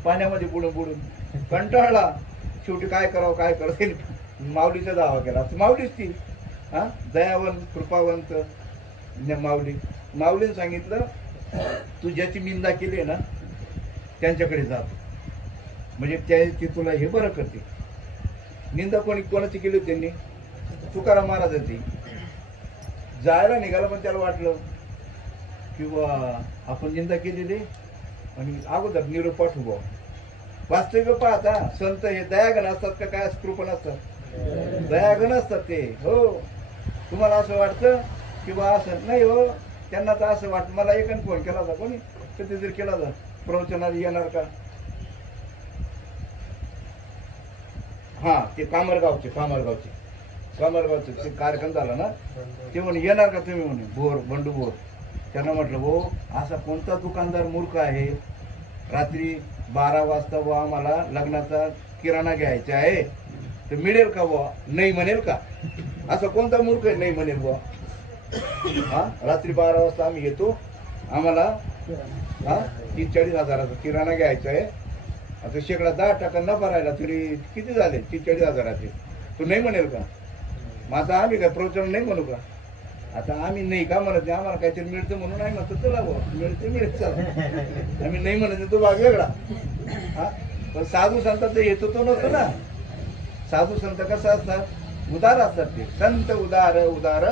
पाण्यामध्ये बुडून बुडून कंटाळला. शेवटी काय करावं माऊलीचा दावा केला. माऊलीच ती हा, दयावंत कृपावंत माऊलीने सांगितलं, तू ज्याची निंदा केली ना त्यांच्याकडे जातो, म्हणजे ती तुला हे बरं करते. निंदा कोणाची केली त्यांनी? तुकाराम महाराजांची. जायला निघाला, पण त्याला वाटलं किंवा आपण निंदा केलेली आणि अगोदर निरोप पाठवू. वास्तविक पाहता संत हे दयागण असतात का काय कृपण असतात? दयागण असतात ते. हो, तुम्हाला असं वाटतं किंवा असं नाही हो, त्यांना तर असं वाटतं. मला एकाने फोन केला होता, कोणी कधी जर केला होता, प्रवचनाला येणार का? हा, ते कामरगावचे ते कार्यक्रम झाला ना, ते म्हणे येणार का तुम्ही? म्हणे बंडू बोर. त्यांना म्हटलं, हो असा कोणता दुकानदार मूर्ख आहे, रात्री 12 वाजता बुवा आम्हाला लग्नाचा किराणा घ्यायचा आहे, तर मिळेल का बुवा? नाही म्हणेल का? असं कोणता मूर्ख आहे नाही म्हणेल बुवा? हा, रात्री 12 वाजता आम्ही येतो, आम्हाला हा 30-40 हजाराचा किराणा घ्यायचा आहे. आता शेकडा 10% नफा राहिला तरी किती झाले? 30-40 हजाराचे. तू नाही म्हणेल का? मग आता आम्ही काय प्रवचन नाही म्हणू का? आता आम्ही नाही का म्हणत नाही, आम्हाला काहीतरी मिळतं म्हणून नाही म्हणतो. तुला मिळते चाल, आम्ही नाही म्हणत, तो भाग वेगळा. हा, पण साधू संतांचा येतो तो नसतो ना. साधू संत कसं असतात? उदार असतात ते. संत उदार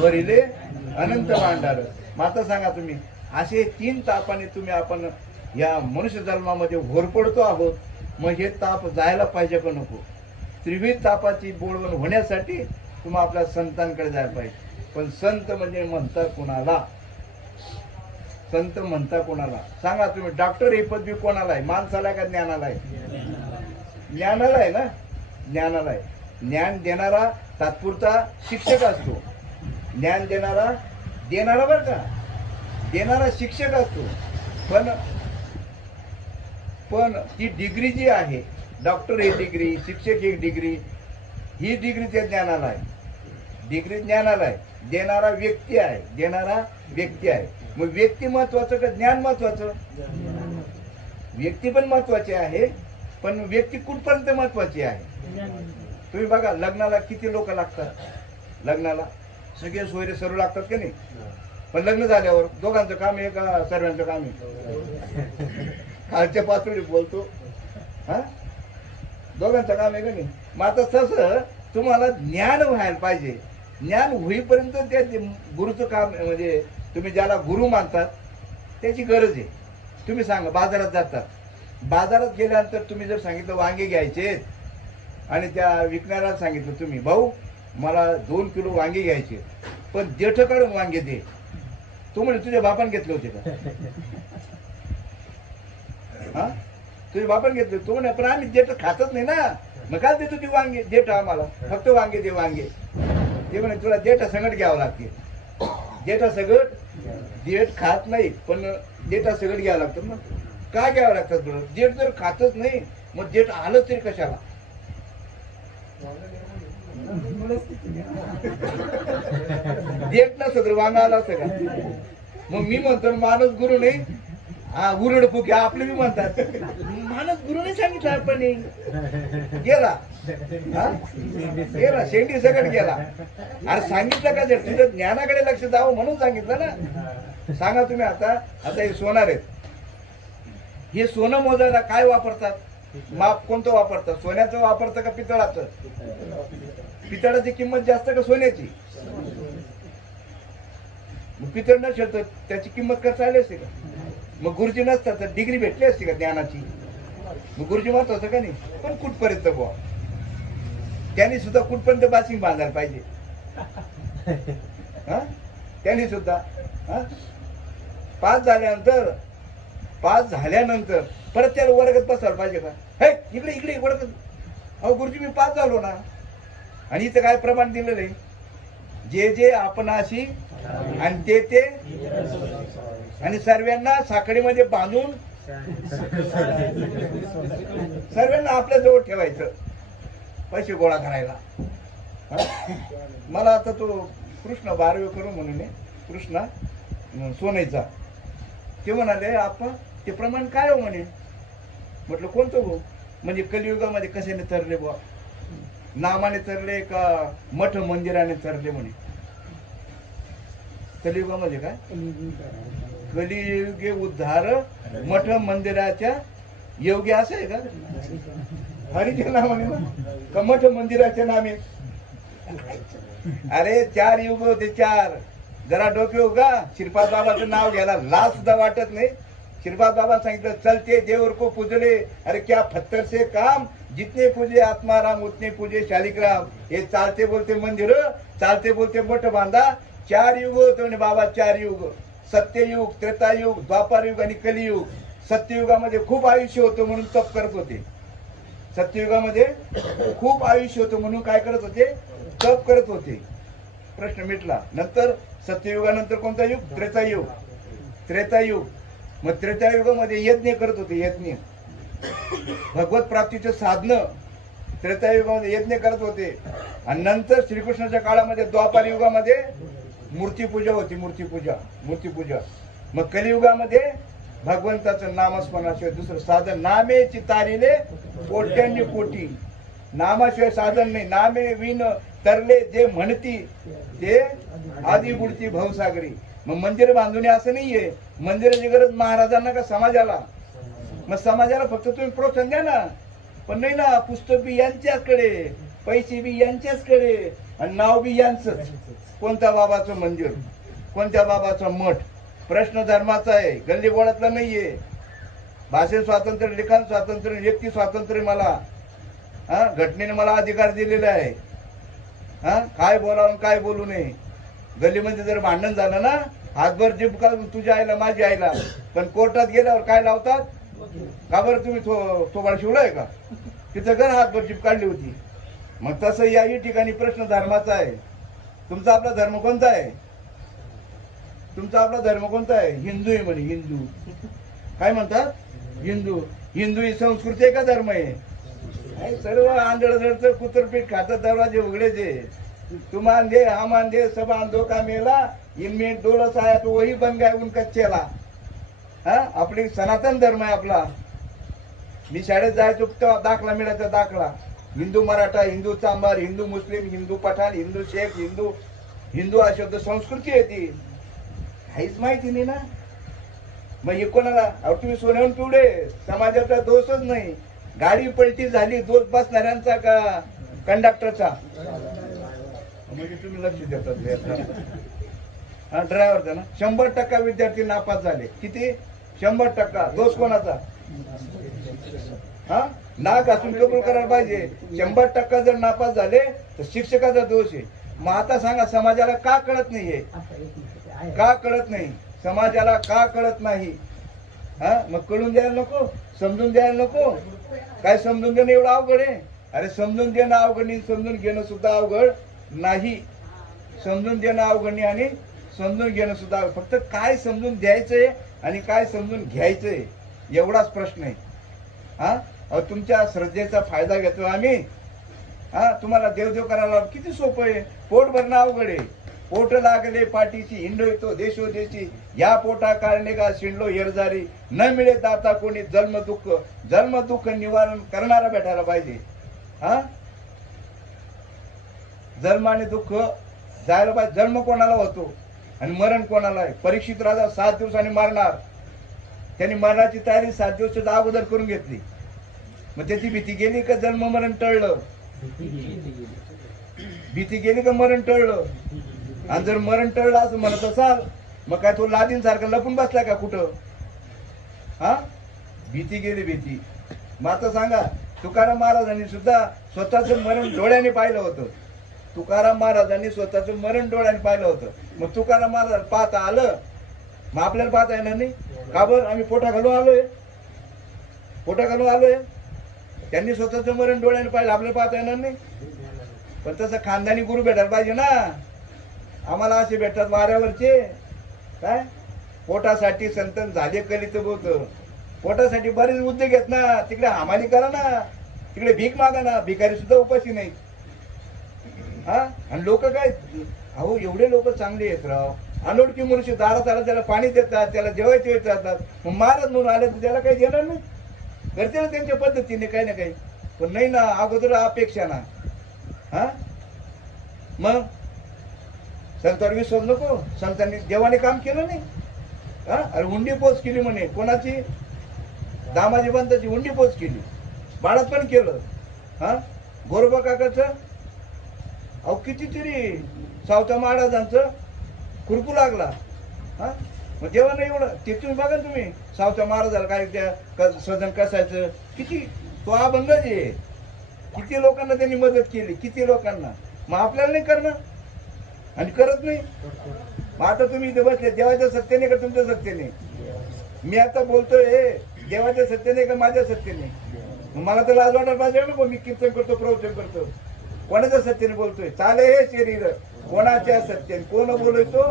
भरिले अनंत भांडार. माता सांगा तुम्ही, असे 3 तापाने आपण या मनुष्य जन्मामध्ये होरपडतो आहोत. मग हे ताप जायला पाहिजे का नको? त्रिविध तापाची बोलवण होण्यासाठी तुम्ही आपल्या संतांकडे जायला पाहिजे. पण संत म्हणजे म्हणता कोणाला? संत म्हणता कोणाला? सांगा तुम्ही. डॉक्टर ही पदवी कोणाला आहे? माणसाला आहे का ज्ञानाला आहे? ज्ञानाला आहे ना, ज्ञानाला आहे. ज्ञान देणारा तात्पुरता शिक्षक असतो. ज्ञान देणारा बरं का, देणारा शिक्षक असतो. पण ती डिग्री जी आहे, डॉक्टर एक डिग्री, शिक्षक एक डिग्री, ही डिग्री त्या ज्ञानाला आहे. डिग्री ज्ञानाला आहे. देणारा व्यक्ती आहे. मग व्यक्ती महत्वाचं का ज्ञान महत्वाचं? व्यक्ती पण महत्वाची आहे, पण व्यक्ती कुठपर्यंत महत्वाची आहे? तुम्ही बघा, लग्नाला किती लोक लागतात? लग्नाला सगळे सोयरे सर्व लागतात का नाही? पण लग्न झाल्यावर दोघांचं काम आहे का सर्वांचं काम आहे? खालच्या पातळीत बोलतो, हा, दोघांचं काम आहे का नाही? मग आता तसं तुम्हाला ज्ञान व्हायला पाहिजे. ज्ञान होईपर्यंत त्या गुरुचं काम, म्हणजे तुम्ही ज्याला गुरु मानतात त्याची गरज आहे. तुम्ही सांगा, बाजारात जातात, बाजारात गेल्यानंतर तुम्ही जर सांगितलं वांगे घ्यायचे आणि त्या विकणाऱ्याला सांगितलं तुम्ही भाऊ मला 2 किलो वांगे घ्यायचे पण देठ काढून वांगे दे, तो म्हणे तुझ्या बापान घेतले होते का? हा तुझ्या बापान घेतले, तो म्हणे पण आम्ही देठ खातच नाही ना, मग काय देतो ती वांगे, देठ आम्हाला फक्त वांगे दे वांगे. ते म्हणे तुला देठा सगट घ्यावं लागते, देठा सगट देठ खात नाही पण देठा सगट घ्यावं लागतं. मग काय घ्यावं लागतात तुला, देठ जर खातच नाही मग देठ आलंच तरी कशाला? देठ नसत तर वांगा आला असतं का? मग मी म्हणतो माणूस गुरु नाही, हा उरड फुके आपले मी म्हणतात, माणूस गुरु नाही सांगितलं आपण गेला, गेला शेंडी सगट गेला. अरे सांगितलं का जर तुझ्या ज्ञानाकडे लक्ष द्यावं म्हणून सांगितलं ना. सांगा तुम्ही आता हे सोनार आहेत, हे सोनं मोजायला काय वापरतात, माप कोणतं वापरतात, सोन्याचं वापरतं का पितळाचं? पितळाची किंमत जास्त का सोन्याची? पितळ नसेल तर त्याची किंमत का चालली असते का? मग गुरुजी नसतात तर डिग्री भेटली असते का ज्ञानाची? मग गुरुजी महत्वाचं का नाही, पण कुठपर्यंत बुवा त्यांनी सुद्धा कुठपर्यंत बासिंग बांधायला पाहिजे, हा त्यांनी सुद्धा पास झाल्यानंतर परत त्याला वर्गात बसायला पाहिजे का? हे इकडे इकडे वर्गात, अहो गुरुजी मी पास झालो ना. आणि इथं काय प्रमाण दिलेलं आहे, जे जे आपणाशी आणि ते ते आणि सर्वांना साखळीमध्ये बांधून सर्वांना आपल्या जवळ ठेवायचं पैसे गोळा करायला. मला आता तो कृष्ण 12वी करू म्हणून कृष्णा सोनेचा, ते म्हणाले आपण ते प्रमाण काय हो म्हणे. म्हटलं कोणतं भाऊ? म्हणजे कलियुगामध्ये कशाने तरले बुवा, नामाने तरले का मठ मंदिराने तरले म्हणे. कलियुगामध्ये काय कलियुगे उद्धार मठ मंदिराच्या योगी असं आहे का? हरीच्या नावाने का मठ मंदिराच्या नामे? अरे 4 युग होते 4, जरा डोके उगा. श्रीपाद बाबाचं नाव घ्यायला लाज सुद्धा वाटत नाही. श्रीपाद बाबा सांगितलं चलते देवर को पूजले, अरे क्या पत्थर से काम, जितने पूजे आत्माराम उतने पूजे शालिग्राम. हे चालते बोलते मंदिर, चालते बोलते मठ बांधा. 4 युग होते म्हणे बाबा, 4 युग, सत्ययुग, त्रेतायुग, द्वापारयुग आणि कलियुग. सत्ययुगामध्ये खूप आयुष्य होतं म्हणून तप करत होते. सत्ययुगामध्ये खूप आयुष्य होतं म्हणून काय करत होते? तप करत होते. प्रश्न मिटला. नंतर सत्ययुगानंतर कोणता युग? त्रेतायुग. त्रेतायुग, मग त्रेतायुगामध्ये यज्ञ करत होते. यज्ञ, भगवत प्राप्तीचे साधन त्रेतायुगामध्ये यज्ञ करत होते. आणि नंतर श्रीकृष्णाच्या काळामध्ये द्वापार युगामध्ये मूर्तीपूजा होती. मूर्तीपूजा. मग कलियुगामध्ये भगवंताचं नामस्मरणाशिवाय दुसरं साधन, नामेची तारिले कोट्यांनी कोटी, नामाशिवाय साधन नाही. नामे विन तरले जे म्हणती ते आधी बुडती भवसागरी. मग मंदिर बांधून असं नाहीये, मंदिराची गरज महाराजांना का समाजाला? मग समाजाला फक्त तुम्ही प्रोत्साहन द्या ना, पण नाही ना. पुस्तक बी यांच्याचकडे, पैसे बी यांच्याचकडे आणि नाव बी यांचंच. कोणत्या बाबाचं मंदिर, कोणत्या बाबाचा मठ? प्रश्न धर्माचा आहे, गल्ली बोळातला नाहीये. भाषे स्वातंत्र्य, लिखाण स्वातंत्र्य, व्यक्ती स्वातंत्र्य मला घटनेने मला अधिकार दिलेला आहे. काय बोलावं काय बोलू नये. गल्लीमध्ये जर भांडण झालं ना, हातभर जीभ काढून तुझ्या आईला माझी आईला, पण कोर्टात गेल्यावर काय लावतात? का बरं तुम्ही थोबाड शिवलाय का? तिथं घर हातभर जीभ काढली होती. मग तसं याही ठिकाणी प्रश्न धर्माचा आहे. तुमचा आपला धर्म कोणता आहे? तुमचा आपला धर्म कोणता आहे? हिंदू आहे म्हणे. हिंदू काय म्हणतात? हिंदू. हिंदू ही संस्कृती आहे का धर्म आहे? सर्व आंधळं कुत्रपीठ खातं, दरवाजे उघडेचे. तुम आंधे हम आंधे सब आंधो का मेला, इनमें डोलस आया तो वही बन गया उनका चेला. आपली सनातन धर्म आहे आपला. मी शाळेत जायचो तेव्हा दाखला मिळायचा. दाखला हिंदू मराठा, हिंदू चांभार, हिंदू मुस्लिम, हिंदू पठाण, हिंदू शेख, हिंदू हा शब्द संस्कृती आहे ती. काहीच माहिती नाही ना. मग हे कोणाला? तुम्ही सोन्याहून पिवडे, समाजाचा दोषच नाही. गाडी पलटी झाली, दोष बसणाऱ्यांचा का कंडक्टरचा? म्हणजे तुम्ही लक्ष देतात. ड्रायव्हरचा ना. 100% विद्यार्थी नापास झाले. किती? 100%. दोष कोणाचा? हा, नाक घासून कबूल करायला पाहिजे. 100% जर नापास झाले तर शिक्षकाचा दोष आहे. मग आता सांगा समाजाला का कळत नाहीये? का कळत नाही समाजाला? का कळत नाही? हा, मग कळून द्यायला नको? समजून द्यायला नको? काय समजून देणं एवढं अवघड आहे? अरे समजून देणं अवघड नाही, समजून घेणं सुद्धा अवघड नाही. समजून देणं अवघड नाही आणि समजून घेणं सुद्धा अवघड. फक्त काय समजून द्यायचंय आणि काय समजून घ्यायचंय एवढाच प्रश्न आहे. हा, तुमच्या श्रद्धेचा फायदा घेतो आम्ही. हा, तुम्हाला देवदेव करायला किती सोपं आहे. पोट भरणं अवघड आहे. पोट लागले पाठीची हिंडो येतो देशोदेशी, या पोटा कारणे का शिंडलो हेरजारी, न मिळे दाता कोणी जन्म दुःख निवारण करणारा भेटायला पाहिजे. हा, जन्म आणि दुःख जायला पाहिजे. जन्म कोणाला होतो आणि मरण कोणाला आहे? परीक्षित राजा 7 दिवसांनी मरणार. त्यांनी मरणाची तयारी 7 दिवसाच्या अगोदर करून घेतली. मग त्याची भीती गेली का जन्म मरण टळलं? भीती गेली का मरण टळलं? आणि जर मरण टळलं असं म्हणत असाल मग काय तो लादीन सारखा लपून बसला का कुठं? हा, भीती गेली भीती. मग आता सांगा, तुकाराम महाराजांनी सुद्धा स्वतःचं मरण डोळ्याने पाहिलं होतं. तुकाराम महाराजांनी स्वतःचं मरण डोळ्याने पाहिलं होतं. मग तुकाराम महाराज पाहता आलं, मग आपल्याला पाहता येणार नाही का? बरं, आम्ही पोटा घालून आलोय, पोटा घालून आलोय. त्यांनी स्वतःचं मरण डोळ्याने पाहिलं, आपल्याला पाहता येणार नाही. पण तसं खानदानी गुरु भेटायला पाहिजे ना. आम्हाला असे भेटतात वाऱ्यावरचे. काय पोटासाठी संतन झाले कलित बोत. पोटासाठी बरेच उद्योग आहेत ना. तिकडे हमाली करा ना, तिकडे भीक मागा ना. भिकारी सुद्धा उपाशी नाही. हा, आणि लोक काय, अहो एवढे लोक चांगले आहेत राव. अनोळखी मनुष्य दारात आला त्याला पाणी देतात, त्याला जेवायचे येतात. मग महाराज म्हणून आले तर त्याला काही देणार नाही? करते ना त्यांच्या पद्धतीने काही ना काही. पण नाही ना, अगोदर अपेक्षा ना. हा, मग संतांवर विश्वास नको? संतांनी देवाने काम केलं नाही? हा, अरे हुंडी पोच केली म्हणे. कोणाची? दामाजी पंताची हुंडी पोच केली. बाळात पण केलं. हा, गोरोबा काकाचं अहो कितीतरी सावता महाराजांचं खुरपू लागला. हा, मग देवानं एवढं ते तुम्ही बघा तुम्ही सावता महाराजाला काय त्या सजन कसायचं किती तो अभंगच आहे. किती लोकांना त्यांनी मदत केली, किती लोकांना. मग आपल्याला नाही करणं आणि करत नाही. मग आता तुम्ही इथे बसले देवाच्या सत्तेने का तुमच्या सत्तेने? मी आता बोलतोय देवाच्या सत्तेने का माझ्या सत्तेने? मला तर लाज वाटायला पाहिजे ना. मी कीर्तन करतो, प्रवचन करतो. कोणाच्या सत्तेने बोलतोय? चाले हे शरीर कोणाच्या सत्तेने? कोण बोलतो?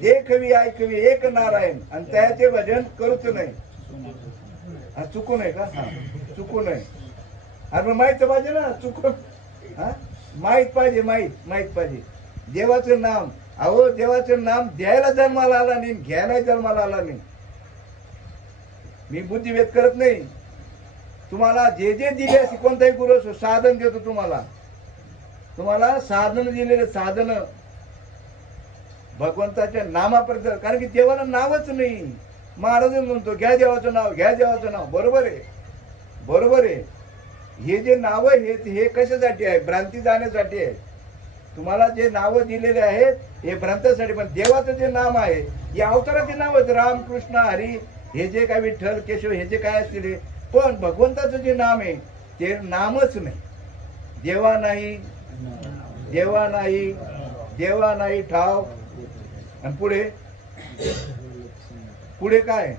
देखवी ऐकवी एक नारायण आणि त्याचे भजन करूच नाही. चुकू नये का? हा, चुकू नये. अरे माहित पाहिजे ना, चुकून. हा, माहित पाहिजे, माहित पाहिजे. देवाचं नाम, अहो देवाचं नाम द्यायला जन्माला आला नाही, घ्यायला जन्माला आला नाही. मी बुद्धिभेद करत नाही. तुम्हाला जे जे दिले असे कोणताही गुरु साधन देतो तुम्हाला साधन दिलेले साधन भगवंताच्या नामापर्यंत. कारण की देवाला नावच नाही. महाराज म्हणतो घ्या देवाचं नाव, घ्या देवाचं नाव. बरोबर आहे, बरोबर आहे. हे जे नाव आहेत हे कशासाठी आहे? भ्रांती जाण्यासाठी आहे. तुम्हाला जे नाव दिलेले आहेत हे भ्रांतीसाठी. पण देवाचं जे नाम आहे हे अवताराचे नाव आहेत. राम कृष्ण हरी हे जे काय विठ्ठल केशव हे जे काय असतील. पण भगवंताचं जे नाम आहे ते नामच नाही. देवा नाही, देवा नाही, देवा नाही ठाव. आणि पुढे काय?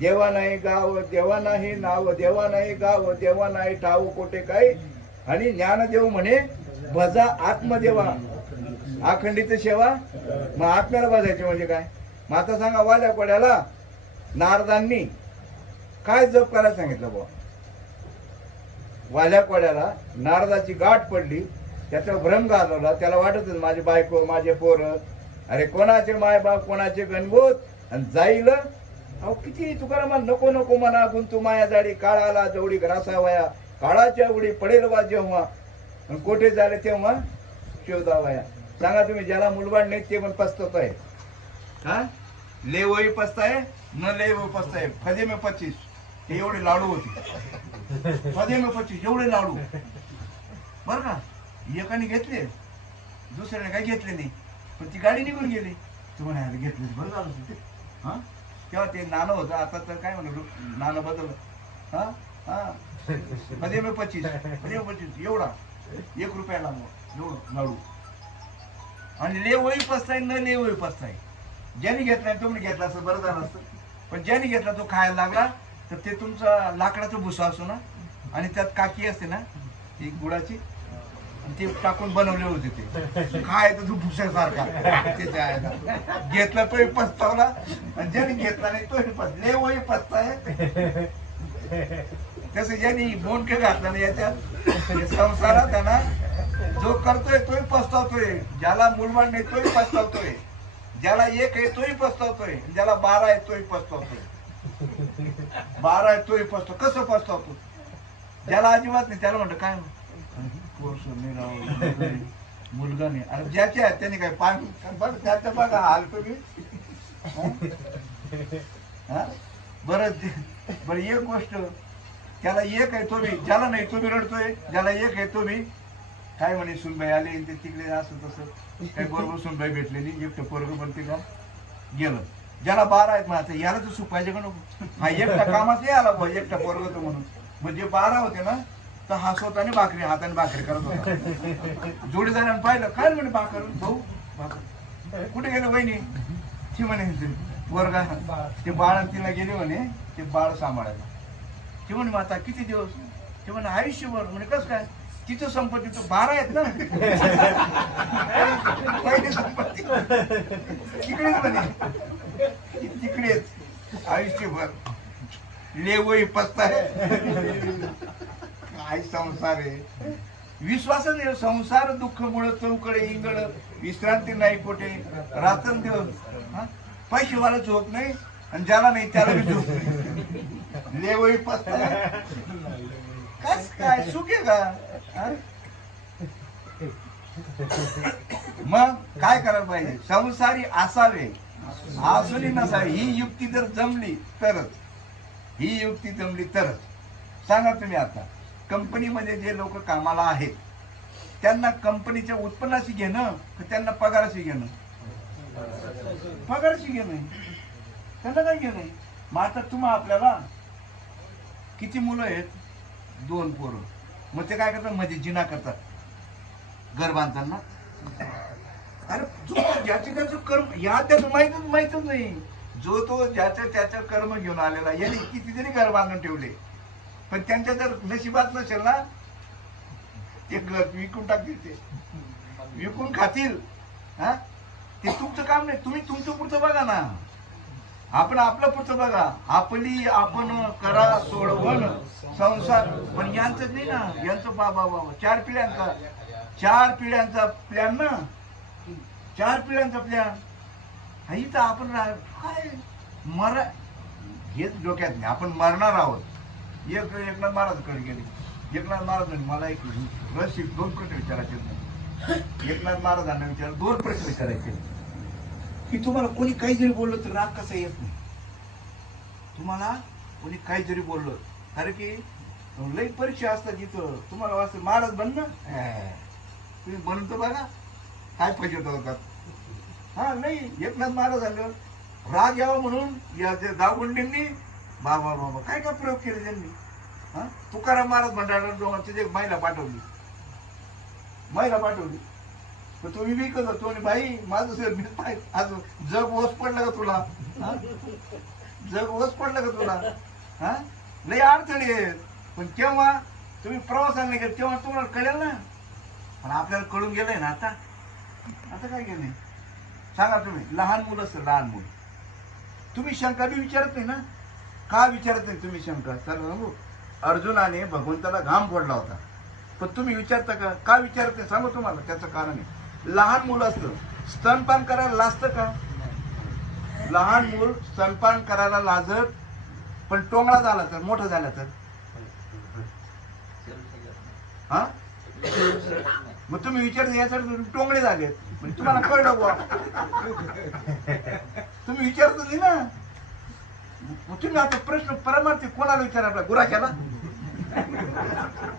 देवा नाही गाव, देवा नाही नाव, देवा नाही गाव, देवा नाही ठाव कोठे काय. आणि ज्ञानदेव म्हणे भजा आत्मदेवा अखंडित सेवा. मग आत्म्याला भजायचे म्हणजे काय? मग आता सांगा, वाल्या कोड्याला नारदांनी काय जप करायला सांगितलं बुवा? वाल्या कोड्याला नारदाची गाठ पडली, त्याचा भ्रम घालवला. त्याला वाटत माझी बायको, माझे पोरं, अरे कोणाचे मायबाप, कोणाचे गणगोत, आणि जाईल. अहो किती तुकाराम नको नको म्हणा गुंतू माया जाडी, काळाला जवडी ग्रासावया, काळाच्या उडी पडेल वा जेव्हा, कोठे झाले तेव्हा शोधावया. सांगा तुम्ही, ज्याला मुलबाड नाही ते पण पसतत आहे. हा, ले वही पसताय न ले वही पसताय. फदे में 25 हे एवढे लाडू होते. फदे में 25 एवढे लाडू बर का. एकाने घेतले, दुसऱ्याने काही घेतले नाही. पण ती गाडी निघून गेली. तुम्हाला घेतले बरं झालं. हा, तेव्हा ते नाणं होतं, आता तर काय म्हणू नाणं बदललं. हा, हा मध्ये मी 25 एवढा 1 रुपयाला एवढं लाडू. आणि लेवळी पस्ताय न लेवळी पस्ताय. ज्याने घेतलाय तो म्हणजे घेतला असं बरं झालं असतं, पण ज्याने घेतला तो खायला लागला तर ते तुमचा लाकडाचा भुसा असतो ना, आणि त्यात काकी असते ना ती गुळाची, ते टाकून बनवले होते ते काय तर तू भुसासारखा घेतला तोही पस्तावला, आणि ज्याने घेतला नाही तोही लेवळी पस्ताय. तसं ज्यांनी बोंडके घातला नाही याच्यात संसारात त्यांना जो करतोय तोही पस्तावतोय, ज्याला मुलबाड नाही तोही पस्तावतोय, ज्याला 1 आहे तोही पस्तावतोय, ज्याला 12 आहे तोही पस्तावतोय. 12 आहे तोही पस्ताव. कसं पस्तावतो? ज्याला अजिबात नाही त्याला म्हणतं काय मुलगा नाही. अरे ज्याच्या आहे त्याने काय बरं त्याच्या बघा हाल तुम्ही. बरं बरं एक गोष्ट, त्याला 1 आहे तो बी, ज्याला नाही तो बी रडतोय, ज्याला 1 आहे तो बी काय म्हणे सुनबाई आले ते तिकडे असं तसं काही बरोबर सुनबाई भेटलेली, एकटं पोरग पण तिला गेलं. ज्याला 12 आहेत म्हणा याला तर सुख पाहिजे का नको? हा एकटा कामात नाही आला भाऊ, एकटा पोरग तो म्हणून. म्हणजे 12 होते ना तर हा स्वतःने हाताने भाकरी करत होता. जोडीदाराने पाहिलं काय म्हणे भाकर भाऊ भाकर कुठे गेलं वहिनी? ती म्हणे वर्गा ते बाळ तिला गेले म्हणे ते बाळ सांभाळायला. ते म्हणे आता किती दिवस? ते म्हणे आयुष्यभर. म्हणे कसं काय? तिथं संपत्ती तो 12 आहेत ना पहिली संपत्ती तिकडेच म्हणे, तिकडेच आयुष्यभर लेवई पस्ताय. काय संसार आहे. विश्वासच नाही. संसार दुःख मुळे चौकडे इंगळ, विश्रांती नाही कोठे, रात्रंदिवस. पैसेवाला झोप नाही आणि ज्याला नाही त्याला बी झोप नाही. लेवई पस्ताय. कस काय सुख आहे का? मग काय करायला पाहिजे? संसारी असावे, असूनही नसावे. ही युक्ती जर जमली तरच, ही युक्ती जमली तरच. सांगा तुम्ही आता कंपनीमध्ये जे लोक कामाला आहेत त्यांना कंपनीच्या उत्पन्नाशी घेणं तर त्यांना पगाराशी घेणं? पगाराशी घेणं. त्यांना काय घेणं? मग आता तुम्हा आपल्याला किती मुलं आहेत? 2 पोरं. मग ते काय करतात? मध्ये जिना करतात घर बांधताना. अरे ज्याचे त्याचं कर्म या त्याचं माहीतच नाही. जो तो ज्याचं त्याचं कर्म घेऊन आलेला. याने कितीतरी घर बांधून ठेवले, पण त्यांच्या जर नशिबात नसेल ना ते विकून टाकतील, ते विकून खातील. हा ते तुमचं काम नाही. तुम्ही तुमचं पुढचं बघा ना, आपण आपलं पुढचं बघा. आपण करा सोडवण संसार. पण यांचं नाही ना, यांचं बाबा 4 पिढ्यांचा प्लॅन ना, 4 पिढ्यांचा प्लॅन. ही तर आपण काय हेच डोक्यात नाही. आपण मरणार आहोत. एकनाथ महाराजकडे गेले. एकनाथ महाराज मला एक 2 प्रश्न विचारायचे नाही. एकनाथ महाराजांना विचार 2 प्रश्न विचारायचे की तुम्हाला कोणी काही जरी बोललं तर राग कसा येत नाही? तुम्हाला कोणी काही जरी बोललं, कारण की लई परीक्षा असतात जिथं तुम्हाला वाटतं महाराज बनणं, तुम्ही बनून तर बघा काय फजित होतात. हा नाही, एकनाथ महाराज आलं राग यावा म्हणून या दावगुंडींनी बाबा बाबा काय काय प्रयोग केले त्यांनी. हा तुकाराम महाराज मंडळाला एक महिला पाठवली, तर तुम्ही विकत होतो आणि बाई माझं सर मी काय आज जग ओस पडलं का तुला? जग ओस पडलं का तुला? हा लई अडचणी आहेत. पण केव्हा तुम्ही प्रवासाला नाही गेले तेव्हा तुम्हाला कळेल ना. पण आपल्याला कळून गेलंय ना आता. आता काय गेलंय सांगा तुम्ही? लहान मुलं असतं, लहान मुलं. तुम्ही शंका बी विचारत नाही ना. का विचारत नाही तुम्ही शंका? चला सांगू, अर्जुनाने भगवंताला घाम फोडला होता, पण तुम्ही विचारता का? का विचारत नाही सांगू तुम्हाला? त्याचं कारण आहे, लहान मुलं असतं स्तनपान करायला लाजतं का? लहान मूल स्तनपान करायला लाजत, पण टोंगळा झाला तर, मोठं झाला तर हा मग तुम्ही विचारता यासाठी टोंगळे झाले म्हणजे तुम्हाला कळलं बुवा. तुम्ही विचारत नाही ना. मग तुम्ही आता प्रश्न परमार्थी कोणाला विचारा? आपल्या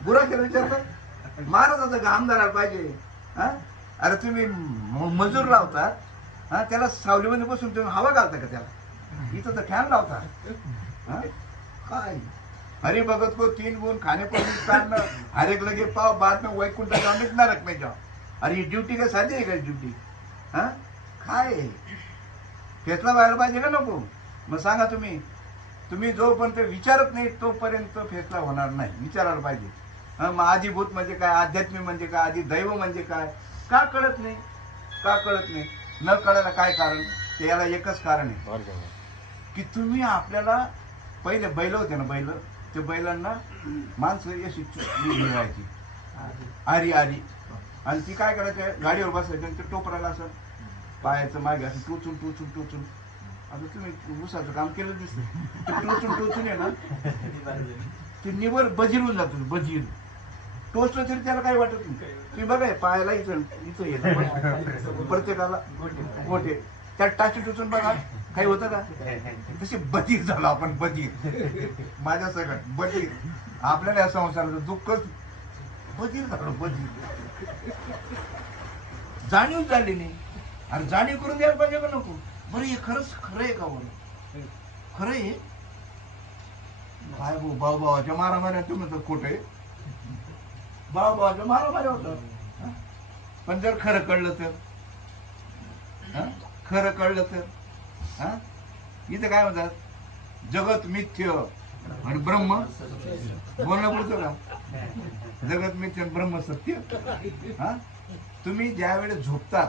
गुराख्याला विचारता? महाराजाचा घाम धरायला पाहिजे. हा अरे तुम्ही मजूर लावता, हा त्याला सावलीमध्ये बसून तुम्ही हवा घालता का त्याला? इथं तर फॅन लावता. हा काय हरि भगत को 3 गुण, खाने पर निस्तार न, हर एक लगे पाव, बाद में वैकुंठ जाओ, नरक में जाओ. अरे ही ड्युटी काय साधी आहे का ड्युटी? हा काय फेसला व्हायला पाहिजे का नको? मग सांगा तुम्ही. तुम्ही जोपर्यंत विचारत नाही तोपर्यंत फेसला होणार नाही. विचारायला पाहिजे. मग आदिभूत म्हणजे काय, आध्यात्मिक म्हणजे काय, आधी दैव म्हणजे काय, का कळत नाही? का कळत नाही? न कळायला काय कारण? ते याला एकच कारण आहे की तुम्ही आपल्याला पहिले बैल होते ना, बैल, ते बैलांना माणसं अशी मिळवायची आरी आरी, आणि ती काय करायचे, गाडीवर बसायचे आणि ते टोपराला असं पायाचं मागे असं टोचून टोचून टोचून. आता तुम्ही उसाचं काम केलं दिसतं, ते टोचून टोचून आहे ना ते निवर बजीर होऊन जातो. बजीर टोचलं तरी त्याला काही वाटत नाही. तुम्ही बघाय पायाला इथं इथं येतं प्रत्येकाला गोटे, त्यात टाची टोचून बघा काही होतं का? तशी बधीर झालो आपण, बधीर. माझ्या सगळ्यात बधीर. आपल्याला या संसाराचं दुःखच बधीर झालो, बधीर. जाणीव झाली नाही. आणि जाणीव करून द्यायला पाहिजे का नको? बरं हे खरंच खरं आहे का? बरं खरं आहे काय? भाऊ भावाच्या मारामाऱ्या तुम्ही तर खोटं आहे. भाऊ भावाच्या मारामाऱ्या होतं. पण जर खरं कळलं तर, खरं कळलं तर, इथं काय म्हणतात, जगत मिथ्य आणि ब्रह्म बोलणं पुरतं का? जगत मिथ्य आणि ब्रह्म सत्य. तुम्ही ज्या वेळेस झोपतात,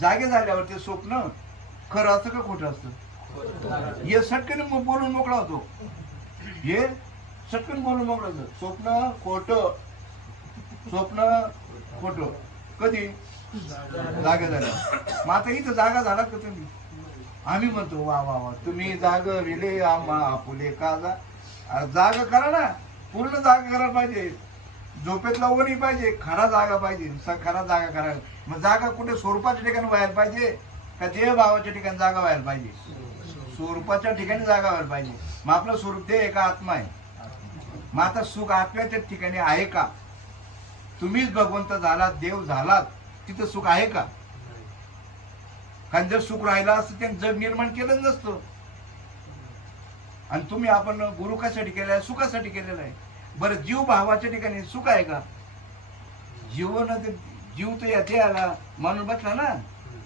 जागे झाल्यावर ते स्वप्न खरं असतं का खोटं असतं? हे सटकन बोलून मोकळा होतो. हे सटकन बोलून मोकळा होतं. स्वप्न खोटं, स्वप्न खोटं कधी? जागा झाल्या. मग आता इथं जागा झाला का तुम्ही? आम्ही म्हणतो वा वा वा तुम्ही जाग विले आम्हा आपुले काजा. जागा करा ना, पूर्ण जागा करायला पाहिजे. झोपेतला ओणी पाहिजे, खरा जागा पाहिजे, खरा जागा करायला. मग जागा कुठे स्वरूपाच्या ठिकाणी व्हायला पाहिजे का देव भावाच्या ठिकाणी जागा व्हायला पाहिजे? स्वरूपाच्या ठिकाणी जागा व्हायला पाहिजे. मग आपलं स्वरूप देह एका आत्मा आहे. मग आता सुख आत्म्याच्या ठिकाणी आहे का? तुम्हीच भगवंत झालात, देव झालात, तिथं सुख आहे का? कारण जर सुख राहिलं असतं त्याने जग निर्माण केलं नसतं. आणि तुम्ही आपण गुरु कशासाठी केलं आहे? सुखासाठी केलेलं आहे. बरं जीव भावाच्या ठिकाणी सुख आहे का? जीव तर याचे आला माणूस बसला ना,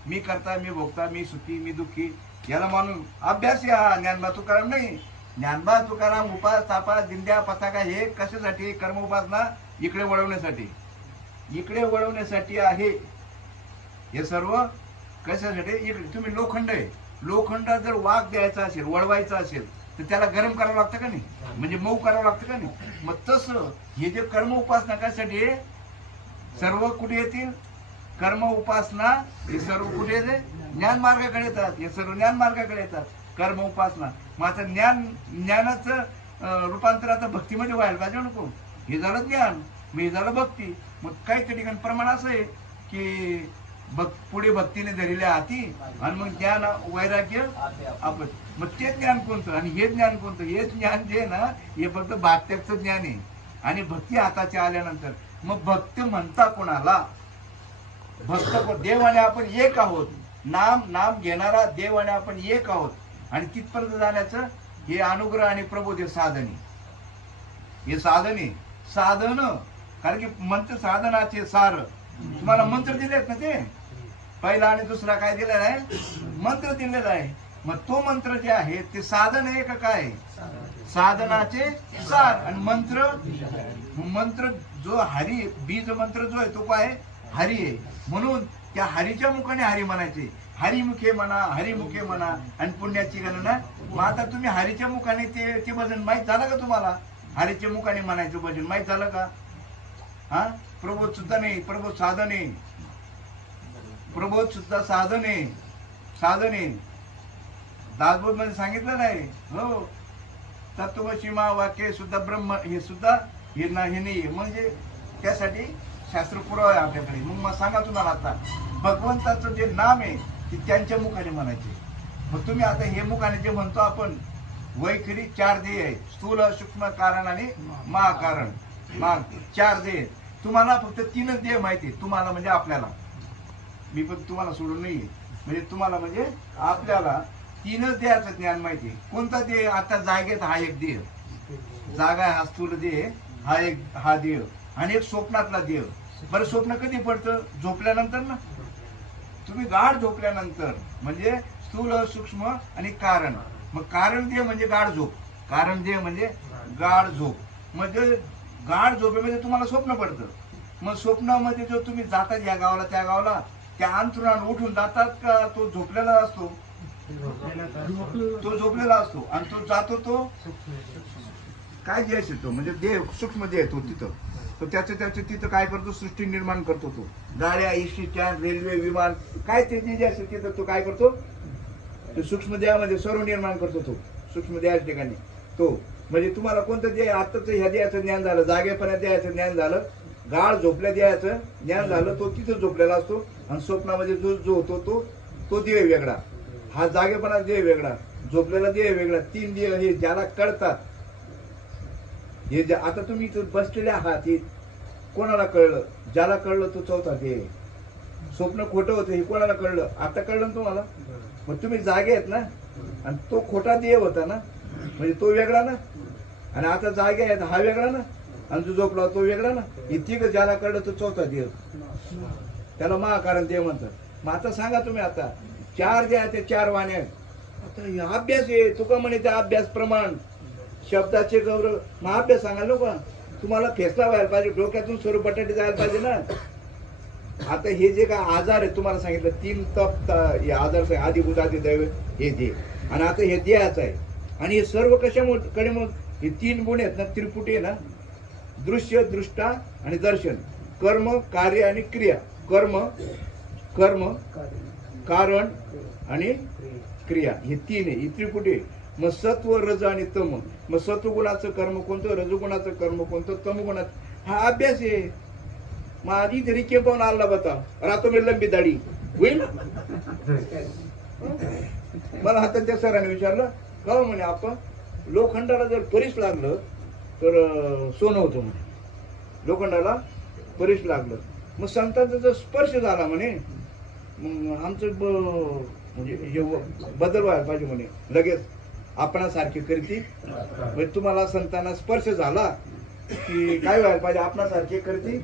मी करता, मी भोगता, मी सुखी, मी दुःखी, याला मानून अभ्यास. या ज्ञानबा तुकाराम नाही, ज्ञानबा तुकाराम उपास तापास दिंड्या पताका हे कशासाठी? कर्म उपासना इकडे वळवण्यासाठी, इकडे वळवण्यासाठी आहे. हे सर्व कशासाठी? इकडे तुम्ही लोखंड आहे, लोखंड जर वाघ द्यायचा असेल, वळवायचा असेल तर त्याला गरम करावं लागतं का नाही? म्हणजे मऊ करावं लागतं का नाही? मग तसं हे जे कर्म उपासना कशासाठी आहे? सर्व कुठे येतील? कर्म उपासना हे सर्व कुठे येते? ज्ञान मार्गाकडे येतात. हे सर्व ज्ञान मार्गाकडे येतात. कर्म उपासना. मग आता ज्ञानाचं रूपांतर आता भक्तीमध्ये व्हायला पाहिजे नको? हे झालं ज्ञान, मग हे झालं भक्ती. मग काही ठिकाणी प्रमाण असं आहे की पुढे भक्तीने धरलेल्या हाती आणि मग ज्ञान वैराग्य आपण. मग ते ज्ञान कोणतं आणि हे ज्ञान कोणतं? हे ज्ञान जे आहे ना, हे फक्त भागत्यागचं ज्ञान आहे. आणि भक्ती हाताच्या आल्यानंतर मग भक्त म्हणता कोणाला? भक्त देव आणि आपण एक आहोत. नाम घेणारा देव आणि आपण एक आहोत. आणि तिथपर्यंत जाण्याचं हे अनुग्रह आणि प्रबोध साधन, हे साधन आहे. साधन कारण की मंत्र साधनाचे सार. तुम्हाला मंत्र दिलेत ना, ते पहिला आणि दुसरा काय दिलेला आहे? मंत्र दिलेला आहे. मग तो मंत्र जे आहे ते साधन आहे का काय? साधनाचे सार. आणि मंत्र जो हरी, बीज मंत्र जो आहे तो काय? हरी आहे. म्हणून त्या हरीच्या मुखाने हरी म्हणायचे. हरिमुखे म्हणा, हरिमुखे म्हणा आणि पुण्याची गणना. मग आता तुम्ही हरीच्या मुखाने ते भजन माहीत झालं का तुम्हाला? हरीच्या मुखाने म्हणायचं भजन माहीत झालं का? प्रबोध सुद्धा नाही, प्रबोध साधन आहे. प्रबोध सुद्धा साधन आहे, साधन आहे. दासबोध मध्ये सांगितलं नाही हो, तत्वमसी वाक्य सुद्धा ब्रह्म, हे सुद्धा हे नाही. म्हणजे त्यासाठी शास्त्र पुरावा आहे आपल्याकडे. मग सांगा तुम्हाला आता भगवंताचं जे नाम आहे ते त्यांच्या मुखाने म्हणायचे. मग तुम्ही आता हे मुखाने जे म्हणतो आपण, वैखरी 4 देह आहे, स्थूल, सूक्ष्म, कारण आणि महाकारण. मग 4 देह. तुम्हाला फक्त 3च देह माहिती तुम्हाला, म्हणजे आपल्याला. मी पण तुम्हाला सोडून नाहीये. म्हणजे तुम्हाला म्हणजे आपल्याला 3च देहाचं ज्ञान माहिती. कोणता देह? आता जागेत हा एक देह. जागा आहे, हा स्थूल देह, हा देह आणि एक स्वप्नातला देह. बरं स्वप्न कधी पडतं? झोपल्यानंतर ना. तुम्ही गाढ झोपल्यानंतर, म्हणजे स्थूल सूक्ष्म आणि कारण. मग कारण देह म्हणजे गाढ झोप, कारण देह म्हणजे गाढ झोप. म्हणजे गाढ झोपेमध्ये तुम्हाला स्वप्न पडतं. मग स्वप्नामध्ये जो तुम्ही जातात या गावाला त्या गावाला, त्या अंतरुणावर उठून जातात का तो झोपलेला असतो? तो झोपलेला असतो. आणि तो जातो तो काय देह तो म्हणजे देह, सूक्ष्म देह तो तिथं. तो त्याचं तिथं काय करतो? सृष्टी निर्माण करतो. तो गाड्या, एसटी स्टँड, रेल्वे, विमान, काय ते जे असेल तिथं तो काय करतो? तो सूक्ष्म देहामध्ये सर्व निर्माण करतो. तो सूक्ष्म देहाच्या ठिकाणी तो. म्हणजे तुम्हाला कोणतं देह? आत्ताच ह्या देहाचं ज्ञान झालं, जागेपणा देहाचं ज्ञान झालं, गाळ झोपल्या देहाचं ज्ञान झालं, तो तिथं झोपलेला असतो. आणि स्वप्नामध्ये जो होतो तो देह वेगळा, हा जागेपणा देह वेगळा, झोपलेला देह वेगळा. 3 देह हे ज्याला कळतात. हे आता तुम्ही इथं बसलेले आहात, हे कोणाला कळलं? ज्याला कळलं तो चौथा देह. स्वप्न खोटं होतं हे कोणाला कळलं? आता कळलं तुम्हाला. मग तुम्ही जागे आहेत ना, आणि तो खोटा देह होता ना, म्हणजे तो वेगळा ना. आणि आता जागे आहेत, हा वेगळा ना, आणि जो झोपला तो वेगळा ना. हे तिघ ज्याला कळलं तो चौथा देह, त्याला महाकारण देह म्हणतात. मग आता सांगा तुम्ही, आता 4 जे आहेत ते 4 वाण्या आहेत. आता अभ्यास आहे, तुका म्हणे त्या अभ्यास प्रमाण शब्दाचे गौरव. मग अभ्यास सांगाल नको तुम्हाला, फेसला व्हायला पाहिजे, डोक्यातून स्वरूप बटाटे जायला पाहिजे ना. आता हे जे काय आजार आहे तुम्हाला सांगितलं, 3 तप हे आजार, आदिभूत, आदिदैव, हे दे. आणि आता हे देहाचं आहे. आणि हे सर्व कशाकडे? मग हे 3 गुण आहेत ना, त्रिपुटी आहे ना, दृश्य, दृष्टा आणि दर्शन. कर्म, कार्य आणि क्रिया. कर्म कारण आणि क्रिया, हे 3 आहे, ही त्रिपुटी. मग सत्व, रज आणि तम. मग सत्वगुणाचं कर्म कोणतं, रजगुणाचं कर्म कोणतं, तमगुणाचं, हा अभ्यास आहे. मग आधी तरी केव्हा आला बता रातो मी लंबी दाढी होईल. मला आता त्या सरांनी विचारलं का म्हणे, आपण लोखंडाला जर परीस लागलं तर सोनं होतं म्हणे. लोखंडाला परीस लागलं, मग संतांचा जर स्पर्श झाला म्हणे, मग आमचं म्हणजे हे बदल व्हायला पाहिजे म्हणे. लगेच आपणासारखे करतील. म्हणजे तुम्हाला संतांना स्पर्श झाला की काय व्हायला पाहिजे? आपणासारखे करतील.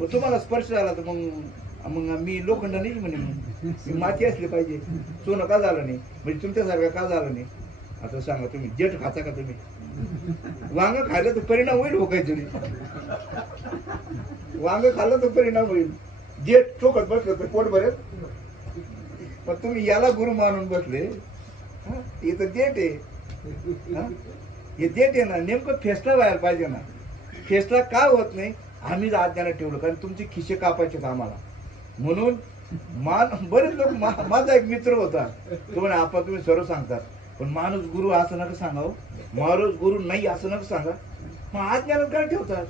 मग तुम्हाला स्पर्श झाला तर मग मी लोखंड नाही म्हणे, मग माती असली पाहिजे. सोनं का झालं नाही? म्हणजे तुमच्यासारखं का झालं नाही? आता सांगा तुम्ही, जेट खाता का तुम्ही? वांग खाल्लं तर परिणाम होईल हो काहीतरी. वांग खाल्लं तर परिणाम होईल. जेट ठोकत बसलं तर पोट भरेल. पण तुम्ही याला गुरु मानून बसले. हे तर जेट आहे. हे जेट आहे ना, नेमकं फेसला व्हायला पाहिजे ना. फेसला का होत नाही? आम्हीच अज्ञानात ठेवलं, कारण तुमचे खिसे कापायचे आम्हाला. म्हणून बरेच लोक, माझा एक मित्र होता, तो म्हणे आपा तुम्ही सर्व सांगतात, पण माणूस गुरु असं नका सांगावं, माणूस गुरु नाही असं नका सांगा. मग अज्ञानात काय ठेवतात?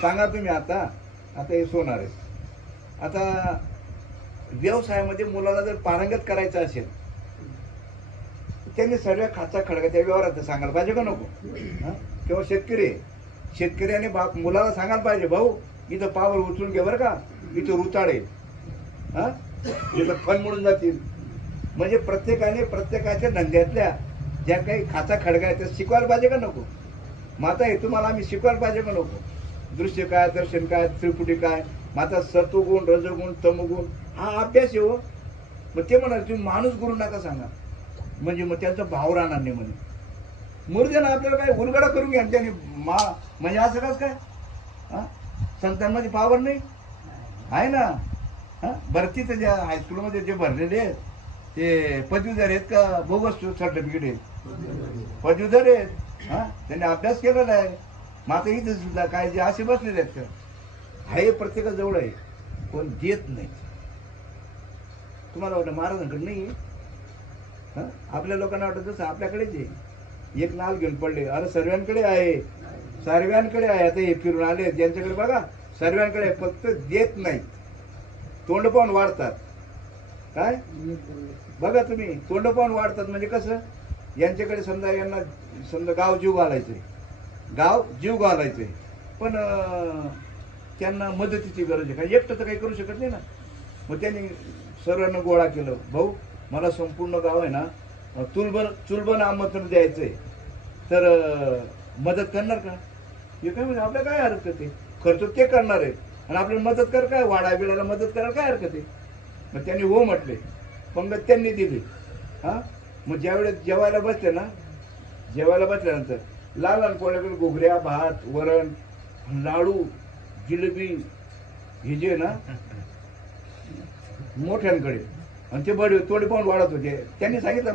सांगा तुम्ही. आता हे सोनार आहे. आता व्यवसायामध्ये मुलाला जर पारंगत करायचं असेल, त्यांनी सर्व खाचा खडगा त्या व्यवहारात सांगायला पाहिजे का नको? किंवा शेतकऱ्याने मुलाला सांगायला पाहिजे, भाऊ इथं पावर उचलून घे बरं का, इथं रुताळे, इथं फल मिळून जातील. म्हणजे प्रत्येकाने प्रत्येकाच्या धंद्यातल्या ज्या काही खाचा खडगा आहे त्या शिकवायला पाहिजे का नको? माता हे तुम्हाला आम्ही शिकवायला पाहिजे का नको? दृश्य काय, दर्शन काय, त्रिपुटी काय, माता सत्वगुण, रजगुण, तमगुण, हा अभ्यास आहे हो. मग ते म्हणाल तुम्ही माणूस गुरु नका सांगा, म्हणजे मग त्यांचा भाव राहणार नाही म्हणे. मूर्तीनं आपल्याला काय उलगडा करून घ्या त्याने म्हणजे असं कसं काय? संतांमध्ये पावर नाही आहे ना. भरतीचं ज्या हायस्कूलमध्ये जे भरलेले आहेत ते पदवीधर आहेत का बोगस सर्टिफिकेट आहेत? पदवीधर आहेत. त्यांनी अभ्यास केलेला आहे. मात्र इथं सुद्धा काय जे असे बसलेले आहेत का आहे प्रत्येकाजवळ आहे, पण देत नाही. तुम्हाला वाटतं महाराजांकडे नाही? आपल्या लोकांना वाटत जसं आपल्याकडेच आहे. एक नाल घेऊन पडले, अरे सर्वांकडे आहे, सर्वांकडे आहे. आता हे फिरून आले ज्यांच्याकडे बघा, सर्वांकडे आहे, फक्त देत नाही. तोंड पाहून वाढतात. काय बघा तुम्ही, तोंड पाहून वाढतात म्हणजे कसं? यांच्याकडे समजा, यांना समजा गाव जीव घालायचंय, पण त्यांना मदतीची गरज आहे. काय एकटं तर काही करू शकत नाही ना. मग त्यांनी सर्वांना गोळा केलं, भाऊ मला संपूर्ण गाव आहे ना चुलबन आमंत्रण द्यायचंय, तर मदत करणार का? हे काय म्हणजे आपल्याला काय हरकत आहे? खर्च ते करणार आहे आणि आपल्याला मदत कर काय, वाडा बिडाला मदत करायला काय हरकत आहे? मग त्यांनी हो म्हटले, पंगत त्यांनी दिली. हा, मग ज्यावेळेस जेवायला बसले ना, जेवायला बसल्यानंतर लाल लाल पोळ्याकडे घोगऱ्या, भात, वरण, लाडू, जिलेबी हे जे ना मोठ्यांकडे, आणि ते बडे तोडे पाहून वाढत होते. त्यांनी सांगितलं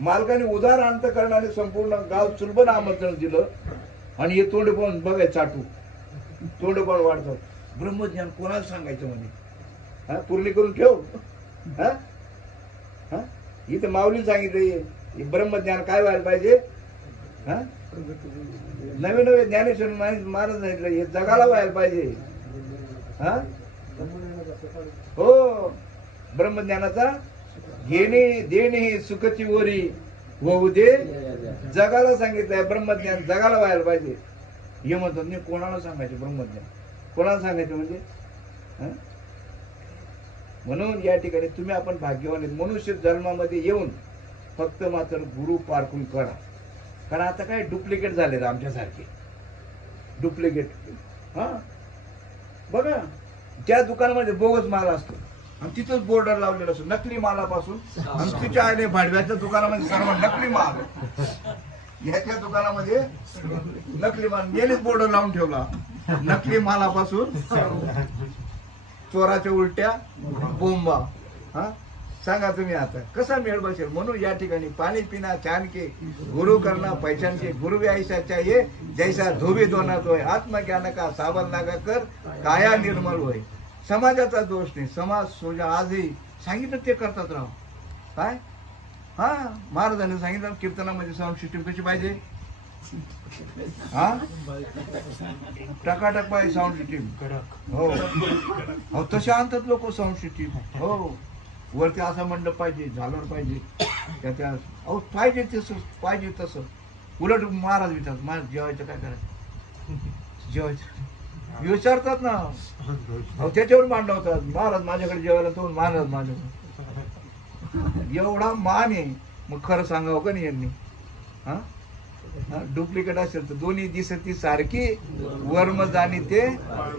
मालकाने उदार अंतकरणाने संपूर्ण गाव चुलबन आमंत्रण दिलं आणि हे तोंड पाहून बघाय चाटू, तोंड पाहून वाढतात. ब्रह्मज्ञान कोणाला सांगायचं म्हणे? हा, पूर्ण करून ठेव. हा हा, इथं माऊलीने सांगितलं ब्रह्मज्ञान काय व्हायला पाहिजे. हा, नवे नवे ज्ञानेश्वर महाराज सांगितलं हे जगाला व्हायला पाहिजे. हा, हो, ब्रह्मज्ञानाचा घेणे देणे सुखची वरी होऊ दे जगाला सांगितलंय. ब्रह्मज्ञान जगाला व्हायला पाहिजे. हे म्हणतात नाही कोणाला सांगायचं ब्रह्मज्ञान, कोणाला सांगायचं म्हणजे? म्हणून या ठिकाणी तुम्ही आपण भाग्यवान आहेत. मनुष्य जन्मामध्ये येऊन फक्त मात्र गुरु पारखून करा. कारण आता काय डुप्लिकेट झाले आमच्यासारखे डुप्लिकेट. हा, बघा त्या दुकानामध्ये बोगस माल असतो आणि तिथंच बोर्डर लावलेला असतो नकली मालापासून. आणि तिच्या आईने भाडव्याच्या दुकानामध्ये सर्व नकली माल, याच्या दुकानामध्ये नकली माल, गेलीच बोर्डर लावून ठेवला नकली मालापासून चोराच्या उलट्या बोंबा. हा, सांगा तुम्ही आता कसा मेळ बसेल? म्हणून या ठिकाणी पाणी पिना छान के गुरु करना पहचान के गुरु भी ऐसा चाहिए जैसा धोबी दोनात होय. आत्मज्ञान का साबण लागा कर काया निर्मल होय. समाजाचा दोष नाही, समाज सोजा आजही सांगितलं ते करतात राव. काय हा, महाराजांनी सांगितलं कीर्तनामध्ये साऊंड सिस्टीम कशी पाहिजे. हा, टकाटक पाहिजे साऊंड सिस्टीम. हो हो, तसे आणतात लोक साऊंड सिस्टीम. हो, वरती असा मंडप पाहिजे, झालर पाहिजे, त्याच्या अहो पाहिजे तसं पाहिजे तसं. उलट महाराज विचारतात महाराज जेवायचं काय करायचं, जेवायचं विचारतात ना. अहो त्याच्यावर मांडवतात महाराज माझ्याकडे जेवायला, तो महाराज माझ्याकडे. एवढा मान आहे. मग खरं सांगावं का नाही यांनी? हा, डुप्लिकेट असेल तर दोन्ही दिसती सारखी वर्म जाणी ते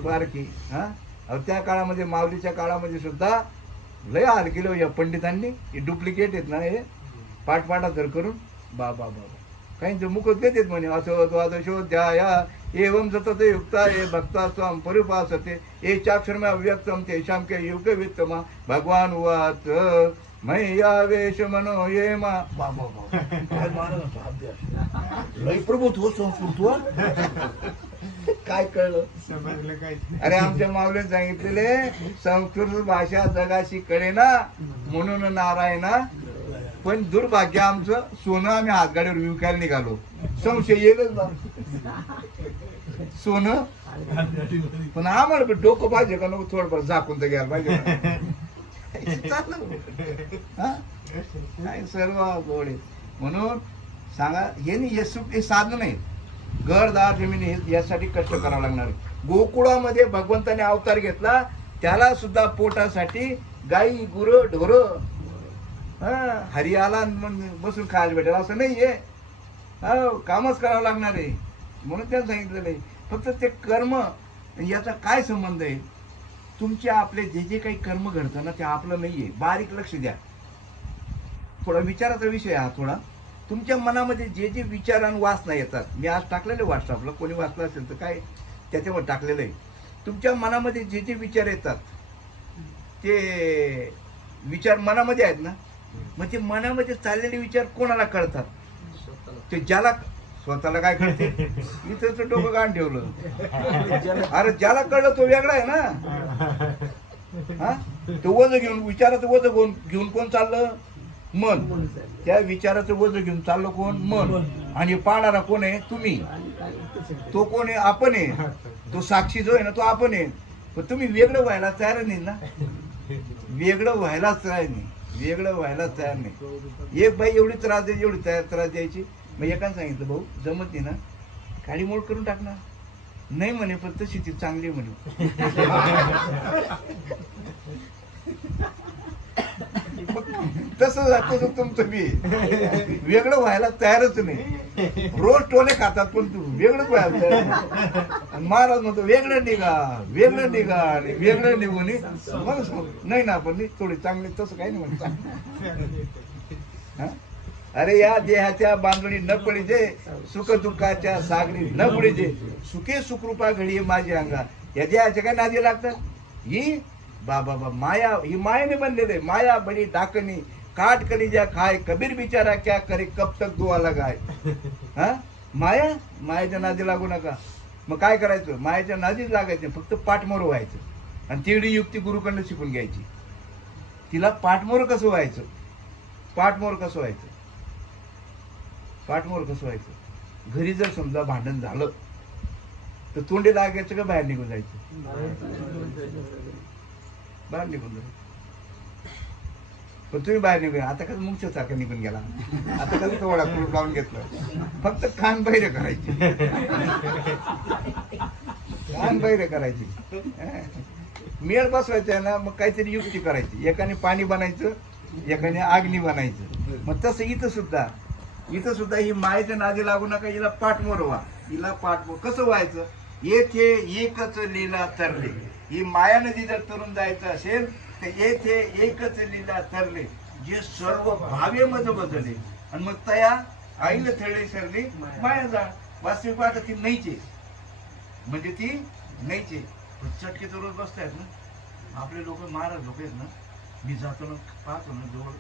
बारकी. हा, त्या काळामध्ये माऊलीच्या काळामध्ये सुद्धा लय हाल केलं या पंडितांनी. हे डुप्लिकेट आहेत ना, हे पाठपाठातर करून बाबा बाबा काहींचे मुख देतात म्हणे असो द्वादशोध्याया एवं सतत युक्ता हे भक्ता स्वाम परिपासते हे चाक्षरम अव्यक्तम तेषां के युग वित्तमा भगवान उवाच मैयावेश मनो ये मा. बाबा बाबा काय महाराजांचा अभ्यास लय प्रभुत्व संस्कृतवर काय कळलं समजलं काय? अरे आमच्या माऊलीने सांगितलेले संस्कृत भाषा जगाशी कळे ना म्हणून नारायणा. पण दुर्भाग्य आमचं सोनं आम्ही हातगाडीवर विकायला निघालो. संशय येईलच ना सोनं. पण आम्हाला डोकं पाहिजे का नको थोडंफार झाकून तर घ्यायला पाहिजे. काय सर्व गोड आहे. म्हणून सांगा हे सुख हे साधन नाही. घरदार जमीन यासाठी कष्ट करावं लागणार. गोकुळामध्ये भगवंताने अवतार घेतला, त्याला सुद्धा पोटासाठी गाई गुरं ढोरं हरियाला बसून खायला भेटेल असं नाहीये. कामच करावं लागणार आहे. म्हणून त्याने सांगितलेलं आहे फक्त ते कर्म याचा काय संबंध आहे. तुमचे आपले जे जे काही कर्म घडतं ना ते आपलं नाहीये. बारीक लक्ष द्या. थोडा विचाराचा विषय हा. थोडा तुमच्या मनामध्ये जे जे विचार आणि वासना येतात, मी आज टाकलेले व्हॉट्सअपला, कोणी वाचलं असेल तर काय त्याच्यावर टाकलेलं आहे. तुमच्या मनामध्ये जे जे विचार येतात ते विचार मनामध्ये आहेत ना, मग ते मनामध्ये चाललेले विचार कोणाला कळतात? ते ज्याला स्वतःला काय कळते इथंच डोकं गाण ठेवलं. अरे ज्याला कळलं तो वेगळा आहे ना. हा, तो वज घेऊन विचाराचं वज घेऊन कोण चाललं? मन. त्या विचाराचं वज घेऊन चाललं कोण? मन. आणि पाळणारा कोण आहे? तुम्ही. तो कोण आहे? आपण आहे. तो साक्षी जो आहे ना तो आपण आहे. पण तुम्ही वेगळं व्हायला तयार नाही ना. वेगळं व्हायलाच तयार नाही. वेगळं व्हायलाच तयार नाही. एक बाई एवढी त्रास द्यायची, एवढी त्रास द्यायची. मग एकाने सांगितलं भाऊ जमत नाही ना, काळी मोड करून टाकणार. नाही म्हणे पण तशी ती चांगली म्हणे. तसं तुमचं बी वेगळं व्हायला तयारच नाही. रोज टोले खातात पण तू वेगळंच व्हायला तयार नाही. महाराज म्हणतो वेगळं निघा आणि वेगळं निघून मग नाही ना आपण थोडी चांगली तसं काही नाही म्हणत. अरे या देहाच्या बांधणी न पडिजे, सुख दुःखाच्या सागरी न बुडीजे, सुखे सुखरूपा घडी माझी अंगा. या देहाच्या काय नादी लागतात? ही बाबा माया, ही मायाने बनलेले. माया बडी डाकणी काट कलीजा खाय, कबीर बिचारा क्या करे कब तक दुआ लगाय. हा मायाच्या नादी लागू नका. मग काय करायचं? मायाच्या नादीच लागायचं, फक्त पाठमोर व्हायचं आणि तेवढी युक्ती गुरुकडनं शिकून घ्यायची. तिला पाठमोर कसं व्हायचं? पाठमोर कसं व्हायचं? घरी जर समजा भांडण झालं तर तोंडी लागायचं का बाहेर निघून जायचं? बाहेर निघून जायचं. पण तुम्ही बाहेर निघून आता कसं मुख्य सारखं निघून गेला. आता कसं थोडा कुलूप लावून घेतलं. फक्त कान बहिरे करायची. मेळ बसवायचा ना, मग काहीतरी युक्ती करायची. एकाने पाणी बनायचं, एकाने अग्नी बनायचं. मग तसं इथं सुद्धा ही मायेच्या नादी लागू नका. हिला पाठमोर व्हा. हिला पाठमोर कसं व्हायचं? येथे एकच लीला तरले. ही माया नदी जर तरुण जायचं असेल तर येथे एकच लीला तरले, जे सर्व भावे मज बदले. आणि मग तया आईला थळले सरली माया जा. वास्तविक पाहता ती नाहीचे, म्हणजे ती नाहीचे. चटके तर रोज बसतायत ना आपले लोक, महाराज लोक आहेत ना. मी जातो ना, पाहतो ना जवळ,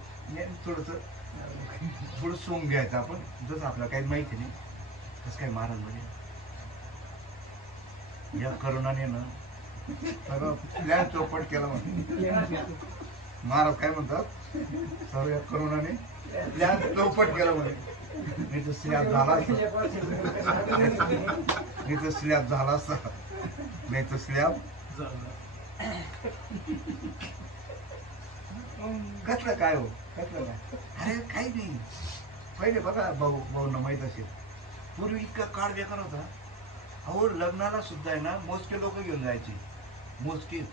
थोडं सोंग घ्यायचं आपण, जसं आपल्याला काही माहिती नाही कसं काय महाराज म्हणजे. या करोनाने ना सगळं प्लॅन चौपट केला म्हणून महाराज काय म्हणतात, सर्व या करोनाने प्लॅन चौपट केला म्हणे. मी तर स्लॅब झाला असता, नाही तर स्लॅब कसलं काय हो, कसलं काय. अरे काही नाही. पहिले बघा भाऊंना माहित असेल, पूर्वी इतका काळ बेकार होता. अहो लग्नाला सुद्धा आहे ना मोजके लोक घेऊन जायचे, मोजकेच.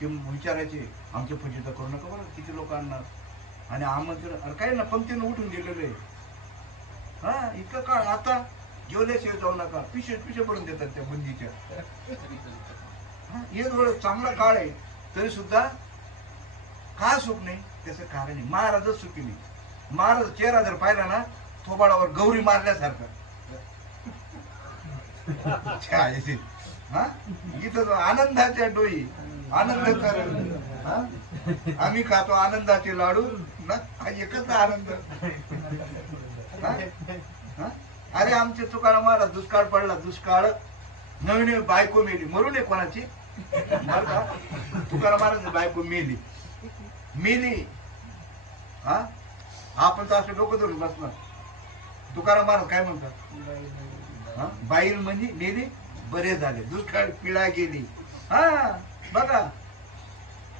ते विचारायचे आमच्या फजिता करू नका बरं, किती लोक आणणार. आणि आमंत्रण अरे काय ना पंक्तीनं उठून गेलेले. हा इतका काळ. आता जेवल्याशिवाय जाऊ नका, पिशे भरून देतात त्या बंदीच्या. हे थोडं चांगला काळ आहे, तरी सुद्धा का सुख नाही? त्याचं कारण आहे महाराजच सुखी नाही. महाराज चेहरा जर पाहिला ना थोबाडावर गौरी मारल्यासारखा. इथं आनंदाच्या डोई, आनंदाचा आम्ही खातो आनंदाचे लाडू ना, एकच आनंद. अरे आमचे तुकाराम महाराज दुष्काळ पडला, दुष्काळ, नवीन बायको मेली. मरू नये कोणाची, तुकाराम महाराज बायको मेली. हा आपण तर असं डोकं धरून बसणार. तुकाराम महाराज काय म्हणतात, बाईल म्हणजे मेली, बरे झाले, दुष्काळ पिळा गेली. हा बघा,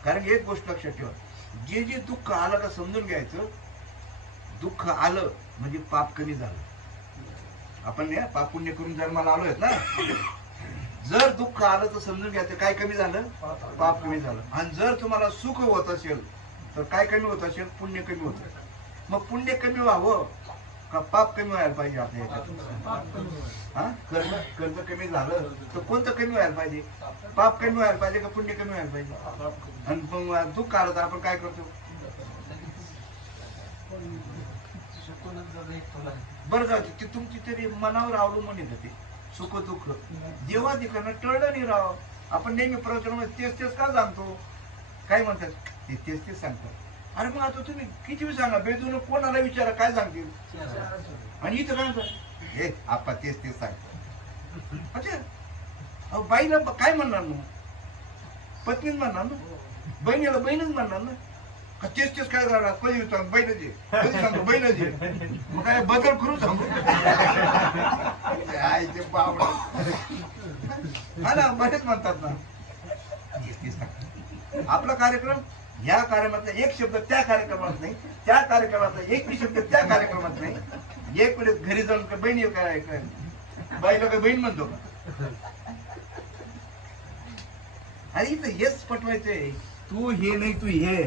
कारण एक गोष्ट लक्षात ठेवा, जे दुःख आलं का समजून घ्यायचं. दुःख आलं म्हणजे पाप कमी झालं. आपण पाप पुण्य करून जन्माला आलोय ना. जर दुःख आलं तर समजून घ्यायचं काय कमी झालं, पाप कमी झालं. आणि जर तुम्हाला सुख होत असेल तर काय कमी होत असेल, पुण्य कमी होत. मग पुण्य कमी व्हावं का पाप कमी व्हायला पाहिजे आपल्या याच्यात? हा कर्ज कमी झालं तर कोणतं कमी व्हायला पाहिजे? पाप कमी व्हायला पाहिजे का पुण्य कमी व्हायला पाहिजे? आणि मग दुःख आलं तर आपण काय करतो? बरं जाऊ ते तुमची तरी मनावर अवलंबून येतं ते सुख दुःख. जेव्हा दिखाना टळलं नाही राव. आपण नेहमी प्रवचनामध्ये तेच का सांगतो? काय म्हणतात ते तेच सांगतात. अरे मग आता तुम्ही किती वेळ सांगा, बेजून कोणाला विचारा काय सांगतील. आणि इथं काय म्हणतात, हे आपा तेच सांगतो. अच्छा बाईला काय म्हणणार ना, पत्नीच म्हणणार ना, बहिणीला बहीणच म्हणणार ना. का तेच काय करणार, कधी सांग बहीणच आहे, कधी सांगतो बहीणच आहे. मग काय बदल करू सांगू हा ना, बरेच म्हणतात ना. आपला कार्यक्रम, या कार्यक्रमातला एक शब्द त्या कार्यक्रमात नाही, त्या कार्यक्रमातला एक शब्द त्या कार्यक्रमात नाही. एक वेळेस घरी जाऊन का बहिणी काय बाईला काय बहीण म्हणतो का? अरे इथं हेच पटवायचंय, तू हे नाही तू हे,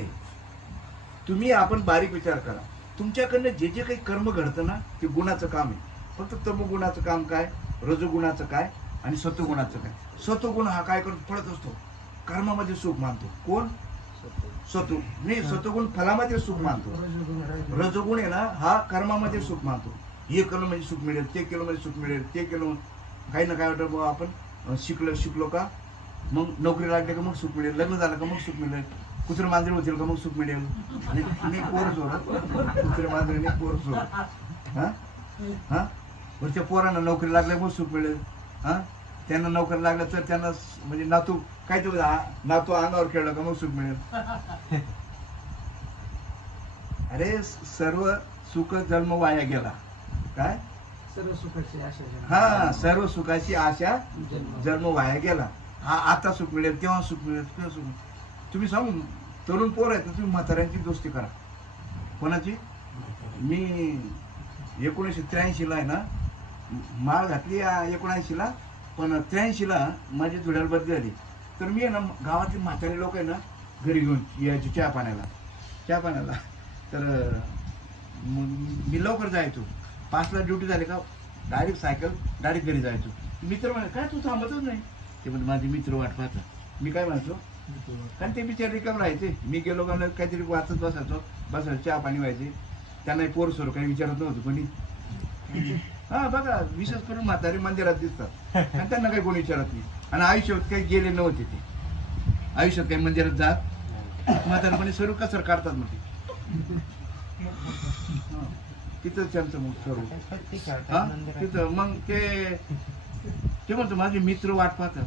तुम्ही आपण बारीक विचार करा. तुमच्याकडनं जे जे काही कर्म घडतं ना ते गुणाचं काम आहे. फक्त तमोगुणाचं काम काय, रजोगुणाचं काय आणि सत्वगुणाचं काय. सत्वगुण हा काय करतो, पळत असतो, कर्मामध्ये सुख मानतो. कोण? नाही, सत्वगुण फलामध्ये सुख मानतो. रजोगुण आहे ना हा कर्मामध्ये सुख मानतो. हे केलं म्हणजे सुख मिळेल, ते केलं म्हणजे सुख मिळेल, ते केलं काही ना काय वाटतं बाबा आपण शिकलो का मग नोकरी लागली का मग सुख मिळेल, लग्न झालं का मग सुख मिळेल, कुत्रे मांजरे होतील का मग सुख मिळेल. नाही पोर सोड, कुत्रे मांजरे नाही पोर सोड. हा वरच्या पोरांना नोकरी लागल्या मग सुख मिळेल. त्यांना नोकरी लागलं तर त्यांना म्हणजे नातू काय ते नातू अंगावर खेळलं का मग सुख मिळेल. अरे सर्व सुख जन्म वाया गेला. काय? सर्व सुखाची आशा. हा, सर्व सुखाची आशा जन्म वाया गेला. हा आता सुख मिळेल, तेव्हा सुख मिळेल, तेव्हा सुख. तुम्ही सांगून तरुण पोर आहेत, तुम्ही म्हाताऱ्यांची दोस्ती करा. कोणाची? मी 1983 आहे ना माळ घातली 79ला, पण 83ला माझी धुळ्याला बदली झाली. तर मी आहे ना गावातले म्हातारे लोक आहे ना घरी घेऊन यायचे चहा पाण्याला. तर मी लवकर जायचो. 5ला ड्युटी झाली का डायरेक्ट सायकल डायरेक्ट घरी जायचो. मित्र म्हणे काय तू थांबतच नाही. ते म्हणजे माझे मित्र वाट पाहतात. मी काय म्हणतो, कारण ते बिचारे रिकाम राहायचे. मी गेलो का काहीतरी वाचत बसायचं चहा पाणी व्हायचे. त्यांना पोर सोर काही विचारत नव्हतं कोणी. हा बघा, विशेष करून म्हातारे मंदिरात दिसतात आणि त्यांना काही कोणी विचारत नाही. आणि आयुष्यात काही गेले नव्हते ते. आयुष्यात काही मंदिरात जात म्हातारपणे सर्व कसर काढतात मग ते. तिथं त्यांचं मग सर्व तिथं मग ते म्हणतो माझे मित्र वाट पाहतात.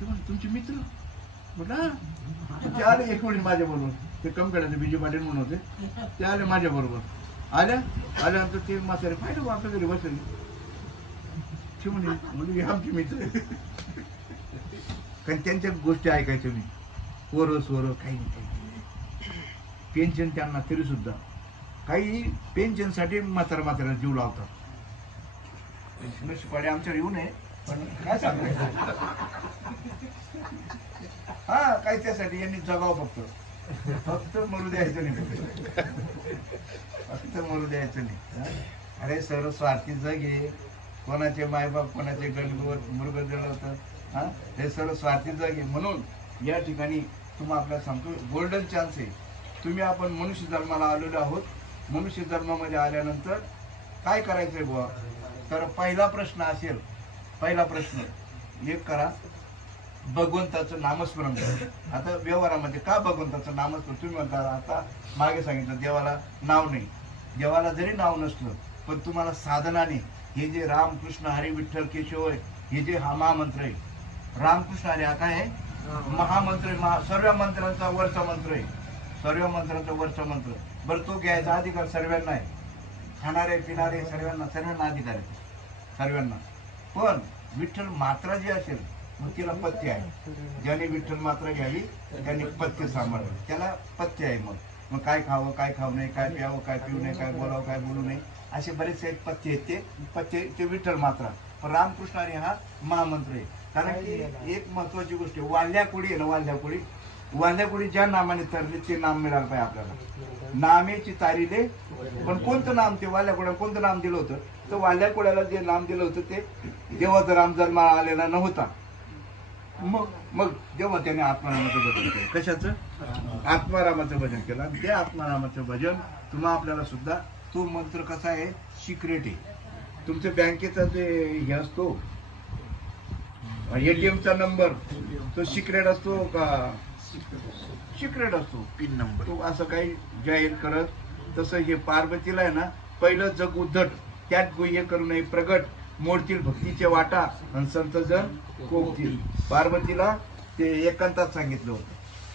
ते म्हणतो तुमचे मित्र म्हटलं ते आले एक वेळी माझ्या बरोबर. ते कमकड्याचे बिजू पाटील म्हणून होते, ते आले माझ्या बरोबर. आल्यानंतर ते म्हातारे पाहिलं आपल्या घरी बसले. ते म्हणजे आमचे मित्र. कारण त्यांच्या गोष्टी ऐकायच्या मी, पोरं सोरं काही नाही. पेन्शन त्यांना तरी सुद्धा काही पेन्शनसाठी म्हाताऱ्याला जीव लावतात. नशिबाडे आमच्यावर येऊ नये, पण काय सांगायचं. हा काही त्यासाठी यांनी जगाव फक्त मरू द्यायचं नाही. फक्त मरू द्यायचं नाही. अरे सर्व स्वार्थी जग आहे. कोणाचे मायबाप कोणाचे गणगोत मृग जळवतं. हे सर्व स्वार्थी जग आहे. म्हणून या ठिकाणी तुम्हाला आपल्याला सांगतो गोल्डन चान्स आहे. तुम्ही आपण मनुष्य जन्माला आलेलो आहोत. मनुष्य जन्मामध्ये आल्यानंतर काय करायचंय बुवा, तर पहिला प्रश्न असेल, पहिला प्रश्न एक करा, भगवंताचं नामस्मरण करा. आता व्यवहारामध्ये का भगवंताचं नामस्मरण? तुम्ही म्हणता आता मागे सांगितलं देवाला नाव नाही. देवाला जरी नाव नसलं पण तुम्हाला साधनाने हे जे रामकृष्ण हरी विठ्ठल केशव आहे, हे जे हा महामंत्र आहे. रामकृष्ण हरी हा काय आहे? महामंत्र आहे. सर्व मंत्रांचा वरचा मंत्र आहे. सर्व मंत्रांचा वरचा मंत्र. बरं तो घ्यायचा अधिकार सर्वांना आहे. खाणारे पिणारे सर्वांना अधिकार आहे सर्वांना. पण विठ्ठल मात्रा जी असेल मग तिला पथ्य आहे. ज्याने विठ्ठल मात्रा घ्यावी त्याने पथ्य सांभाळावे. त्याला पथ्य आहे. मग काय खावं काय खाऊ नये, काय प्यावं काय पिऊ नये, काय बोलावं काय बोलू नये, असे बरेचसे पथ्य आहेत. ते पथ्य ते विठ्ठल मात्रा. पण रामकृष्ण हरी हा महामंत्र आहे. कारण की एक महत्वाची गोष्ट आहे, वाल्ह्याकुडी आहे ना, वाल्ह्याकुडी ज्या नामाने तरले ते नाम मिळालं पाहिजे आपल्याला. नामेची तारीले. पण कोणतं नाम ते वाल्ह्याकुड्या कोणतं नाम दिलं होतं? तर वाल्ह्याकुड्याला जे नाम दिलं होतं ते देवाचा राम जन्म आलेला नव्हता. मग जेव्हा त्याने आत्मारामाचं भजन केलं. कशाचं? आत्मारामाचं भजन केलं. आणि ते आत्मारामाचं भजन तुम्हा आपल्याला सुद्धा तो मंत्र कसा आहे, सिक्रेट आहे. तुमच्या बँकेचा जे हे असतो एटीएमचा नंबर तो सिक्रेट असतो का? सिक्रेट असतो. पिन नंबर तो असं काही जाहीर करत. तसं हे पार्वतीला आहे ना पहिलं जग उद्धट त्यात गुह्य करू नये प्रगट मोडतील भक्तीचे वाटा आणि संत जन कोकतील. पार्वतीला ते एकांतात सांगितलं होतं.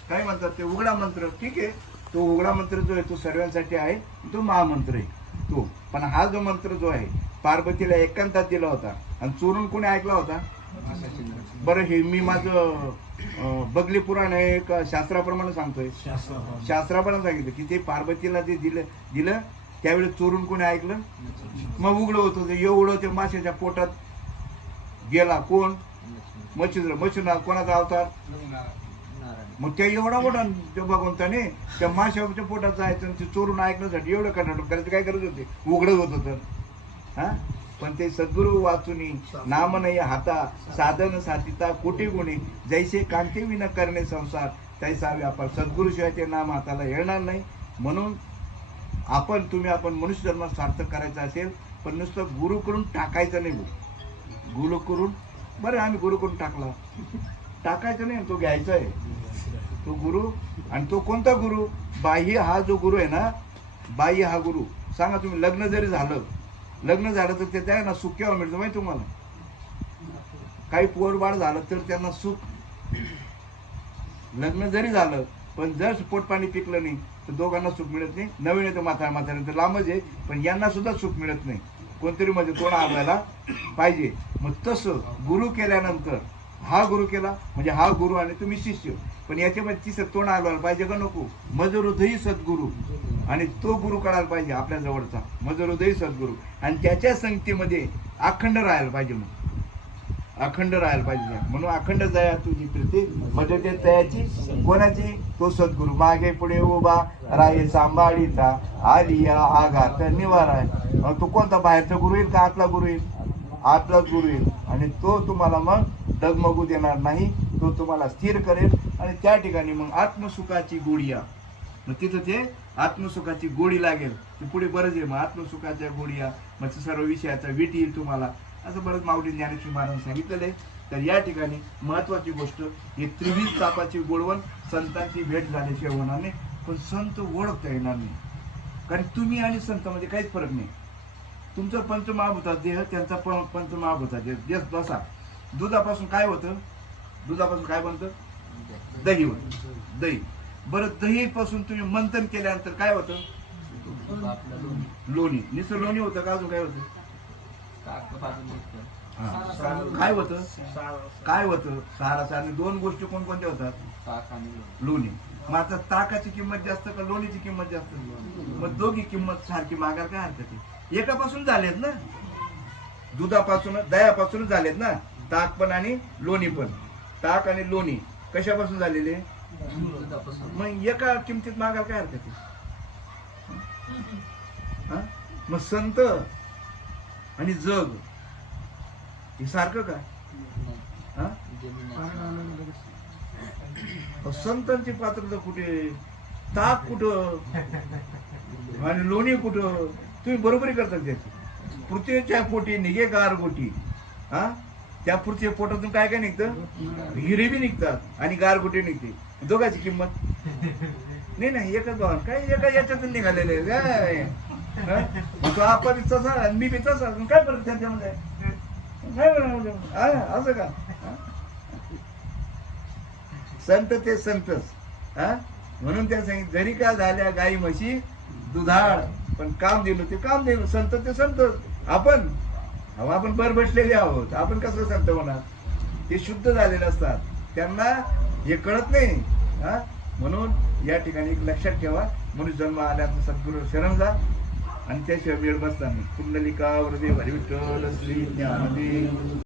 काय म्हणतात ते उघडा मंत्र. ठीक आहे, तो उघडा मंत्र जो आहे तो सर्वांसाठी आहे, तो महामंत्र आहे तो. पण हा जो मंत्र जो आहे पार्वतीला एकांतात दिला होता आणि चोरून कोणी ऐकला होता? बरं हे मी माझं बगली पुराण आहे का शास्त्राप्रमाणे सांगतोय? शास्त्राप्रमाणे सांगितलं की ते पार्वतीला जे दिलं त्यावेळी चोरून कोणी ऐकलं? मग उघडं होतं ते एवढं ते माशाच्या पोटात गेला. कोण? मच्छिंद्र. कोणाचा अवतार? मग त्या एवढा मोठा त्या भगवंताने त्या माशाच्या पोटात जायचं आणि ते चोरून ऐकण्यासाठी एवढं कर्नाटक करायचं काय करत होते, उघडत होतं तर हा. पण ते सद्गुरु वाचुनी नाम नाही हाता साधन साधिता कोटी गुणी जैसे कांती विन करणे संसार तैसा व्यापार. सद्गुरूशिवाय ते नाम हाताला येणार नाही. म्हणून आपण मनुष्य जन्म सार्थक करायचा असेल पण नुसतं गुरुकडून टाकायचं नाही. गुरु करून बरं आम्ही गुरुकडून टाकायचं नाही, तो घ्यायचा आहे तो गुरु. आणि तो कोणता गुरु? बाह्य हा जो गुरु आहे ना, बाह्य हा गुरु. सांगा तुम्ही, लग्न जरी झालं तर त्याच्या आहे ना सुख केव्हा मिळतं माहिती तुम्हाला? काही पोटबाळ झालं तर त्यांना सुख. लग्न जरी झालं पण जर पोटपाणी पिकलं नाही तर दोघांना सुख मिळत नाही. नवीन येतं म्हाताऱ्यानंतर लांबच आहे पण यांना सुद्धा सुख मिळत नाही. कोणतरी मध्ये तोंड हलवायला पाहिजे. मग तसं गुरु केल्यानंतर हा गुरु केला म्हणजे हा गुरु आणि तुम्ही शिष्य, पण याच्यामध्ये तिसरं तोंड हलवायला पाहिजे का नको? मजहृदयी सद्गुरू. आणि तो गुरु कळायला पाहिजे आपल्या जवळचा मजहृदयी सद्गुरू. आणि त्याच्या संगतीमध्ये अखंड राहायला पाहिजे. मग अखंड राहायला पाहिजे. म्हणून अखंड दया तुझी प्रीती म्हणजे ते दयाची कोणाची? तो सद्गुरू. मागे पुढे उभा राहे सांभाळीचा आलिया आघात निवाराय. तो कोणता? बाहेरचा गुरु येईल का आतला गुरु येईल? आतलाच गुरु येईल. आणि तो तुम्हाला मग डगमगू देणार नाही. तो तुम्हाला स्थिर करेल. आणि त्या ठिकाणी मग आत्मसुखाची गोडिया. मग तिथं ते आत्मसुखाची गोडी लागेल. ते पुढे बरंच आहे. मग आत्मसुखाच्या गोडिया मग सर्व विषयाचा वीट येईल तुम्हाला. असं बरंच माऊली ज्ञानेश्वर महाराज सांगितलेलं आहे. तर या ठिकाणी महत्वाची गोष्ट ही त्रिविध तापाची गोडवण संतांची भेट झाल्याशिवाय होणार नाही. पण संत ओळखता येणार नाही. कारण तुम्ही आणि संतांमध्ये काहीच फरक नाही. तुमचं पंचमहाभूता देह, त्यांचा पंचमहाभूता देह. जसा दुधापासून काय होतं? दुधापासून काय बनतं? दही होतं. दही. बरं दहीपासून तुम्ही मंथन केल्यानंतर काय होतं? लोणी. निसर्ग लोणी होतं का अजून काय होतं? काय होतं? काय होतं? साराचा. आणि दोन गोष्टी कोणकोणत्या होतात? लोणी. मग आता ताकाची किंमत जास्त का लोणीची किंमत जास्त? मग दोघी किंमत सारखी मागायला काय हरकत आहे? एकापासून झालेत ना, दुधापासून दह्यापासून झालेत ना, ताक पण आणि लोणी पण. ताक आणि लोणी कशापासून झालेले? मग एका किमतीत मागायला काय हरकत आहे? मग संत आणि जग हे सारखं का? संतांची पात्रता कुठे? ताक कुठं आणि लोणी कुठं? तुम्ही बरोबरी करता त्याची. पृथ्वीच्या पोटी निघे गारगोटी. त्या पृथ्वी पोटातून काय काय निघतं? हिरे बी निघतात आणि गारगोटी निघते. दोघांची किंमत नाही ना, एकच भावन काय एका याच्यातून निघालेले काय? तो आपण तसा मी बी तसा, काय फरक त्यांच्यामध्ये? असं का? संत ते संतच. म्हणून त्या सांगितलं जरी का झाल्या गाई म्हशी दुधाळ पण काम दिलं ते काम दिलं. संत ते संत. आपण बर बसलेले आहोत. आपण कसं संत होणार? ते शुद्ध झालेले असतात. त्यांना हे कळत नाही. म्हणून या ठिकाणी एक लक्षात ठेवा, मनुष्य जन्म आल्याचं सद्गुरू शरण जा आणि त्याशिवाय वेळ बसता नाही. कुंडलिका वरदे हरिविठ्ठल श्री ज्ञानदेव.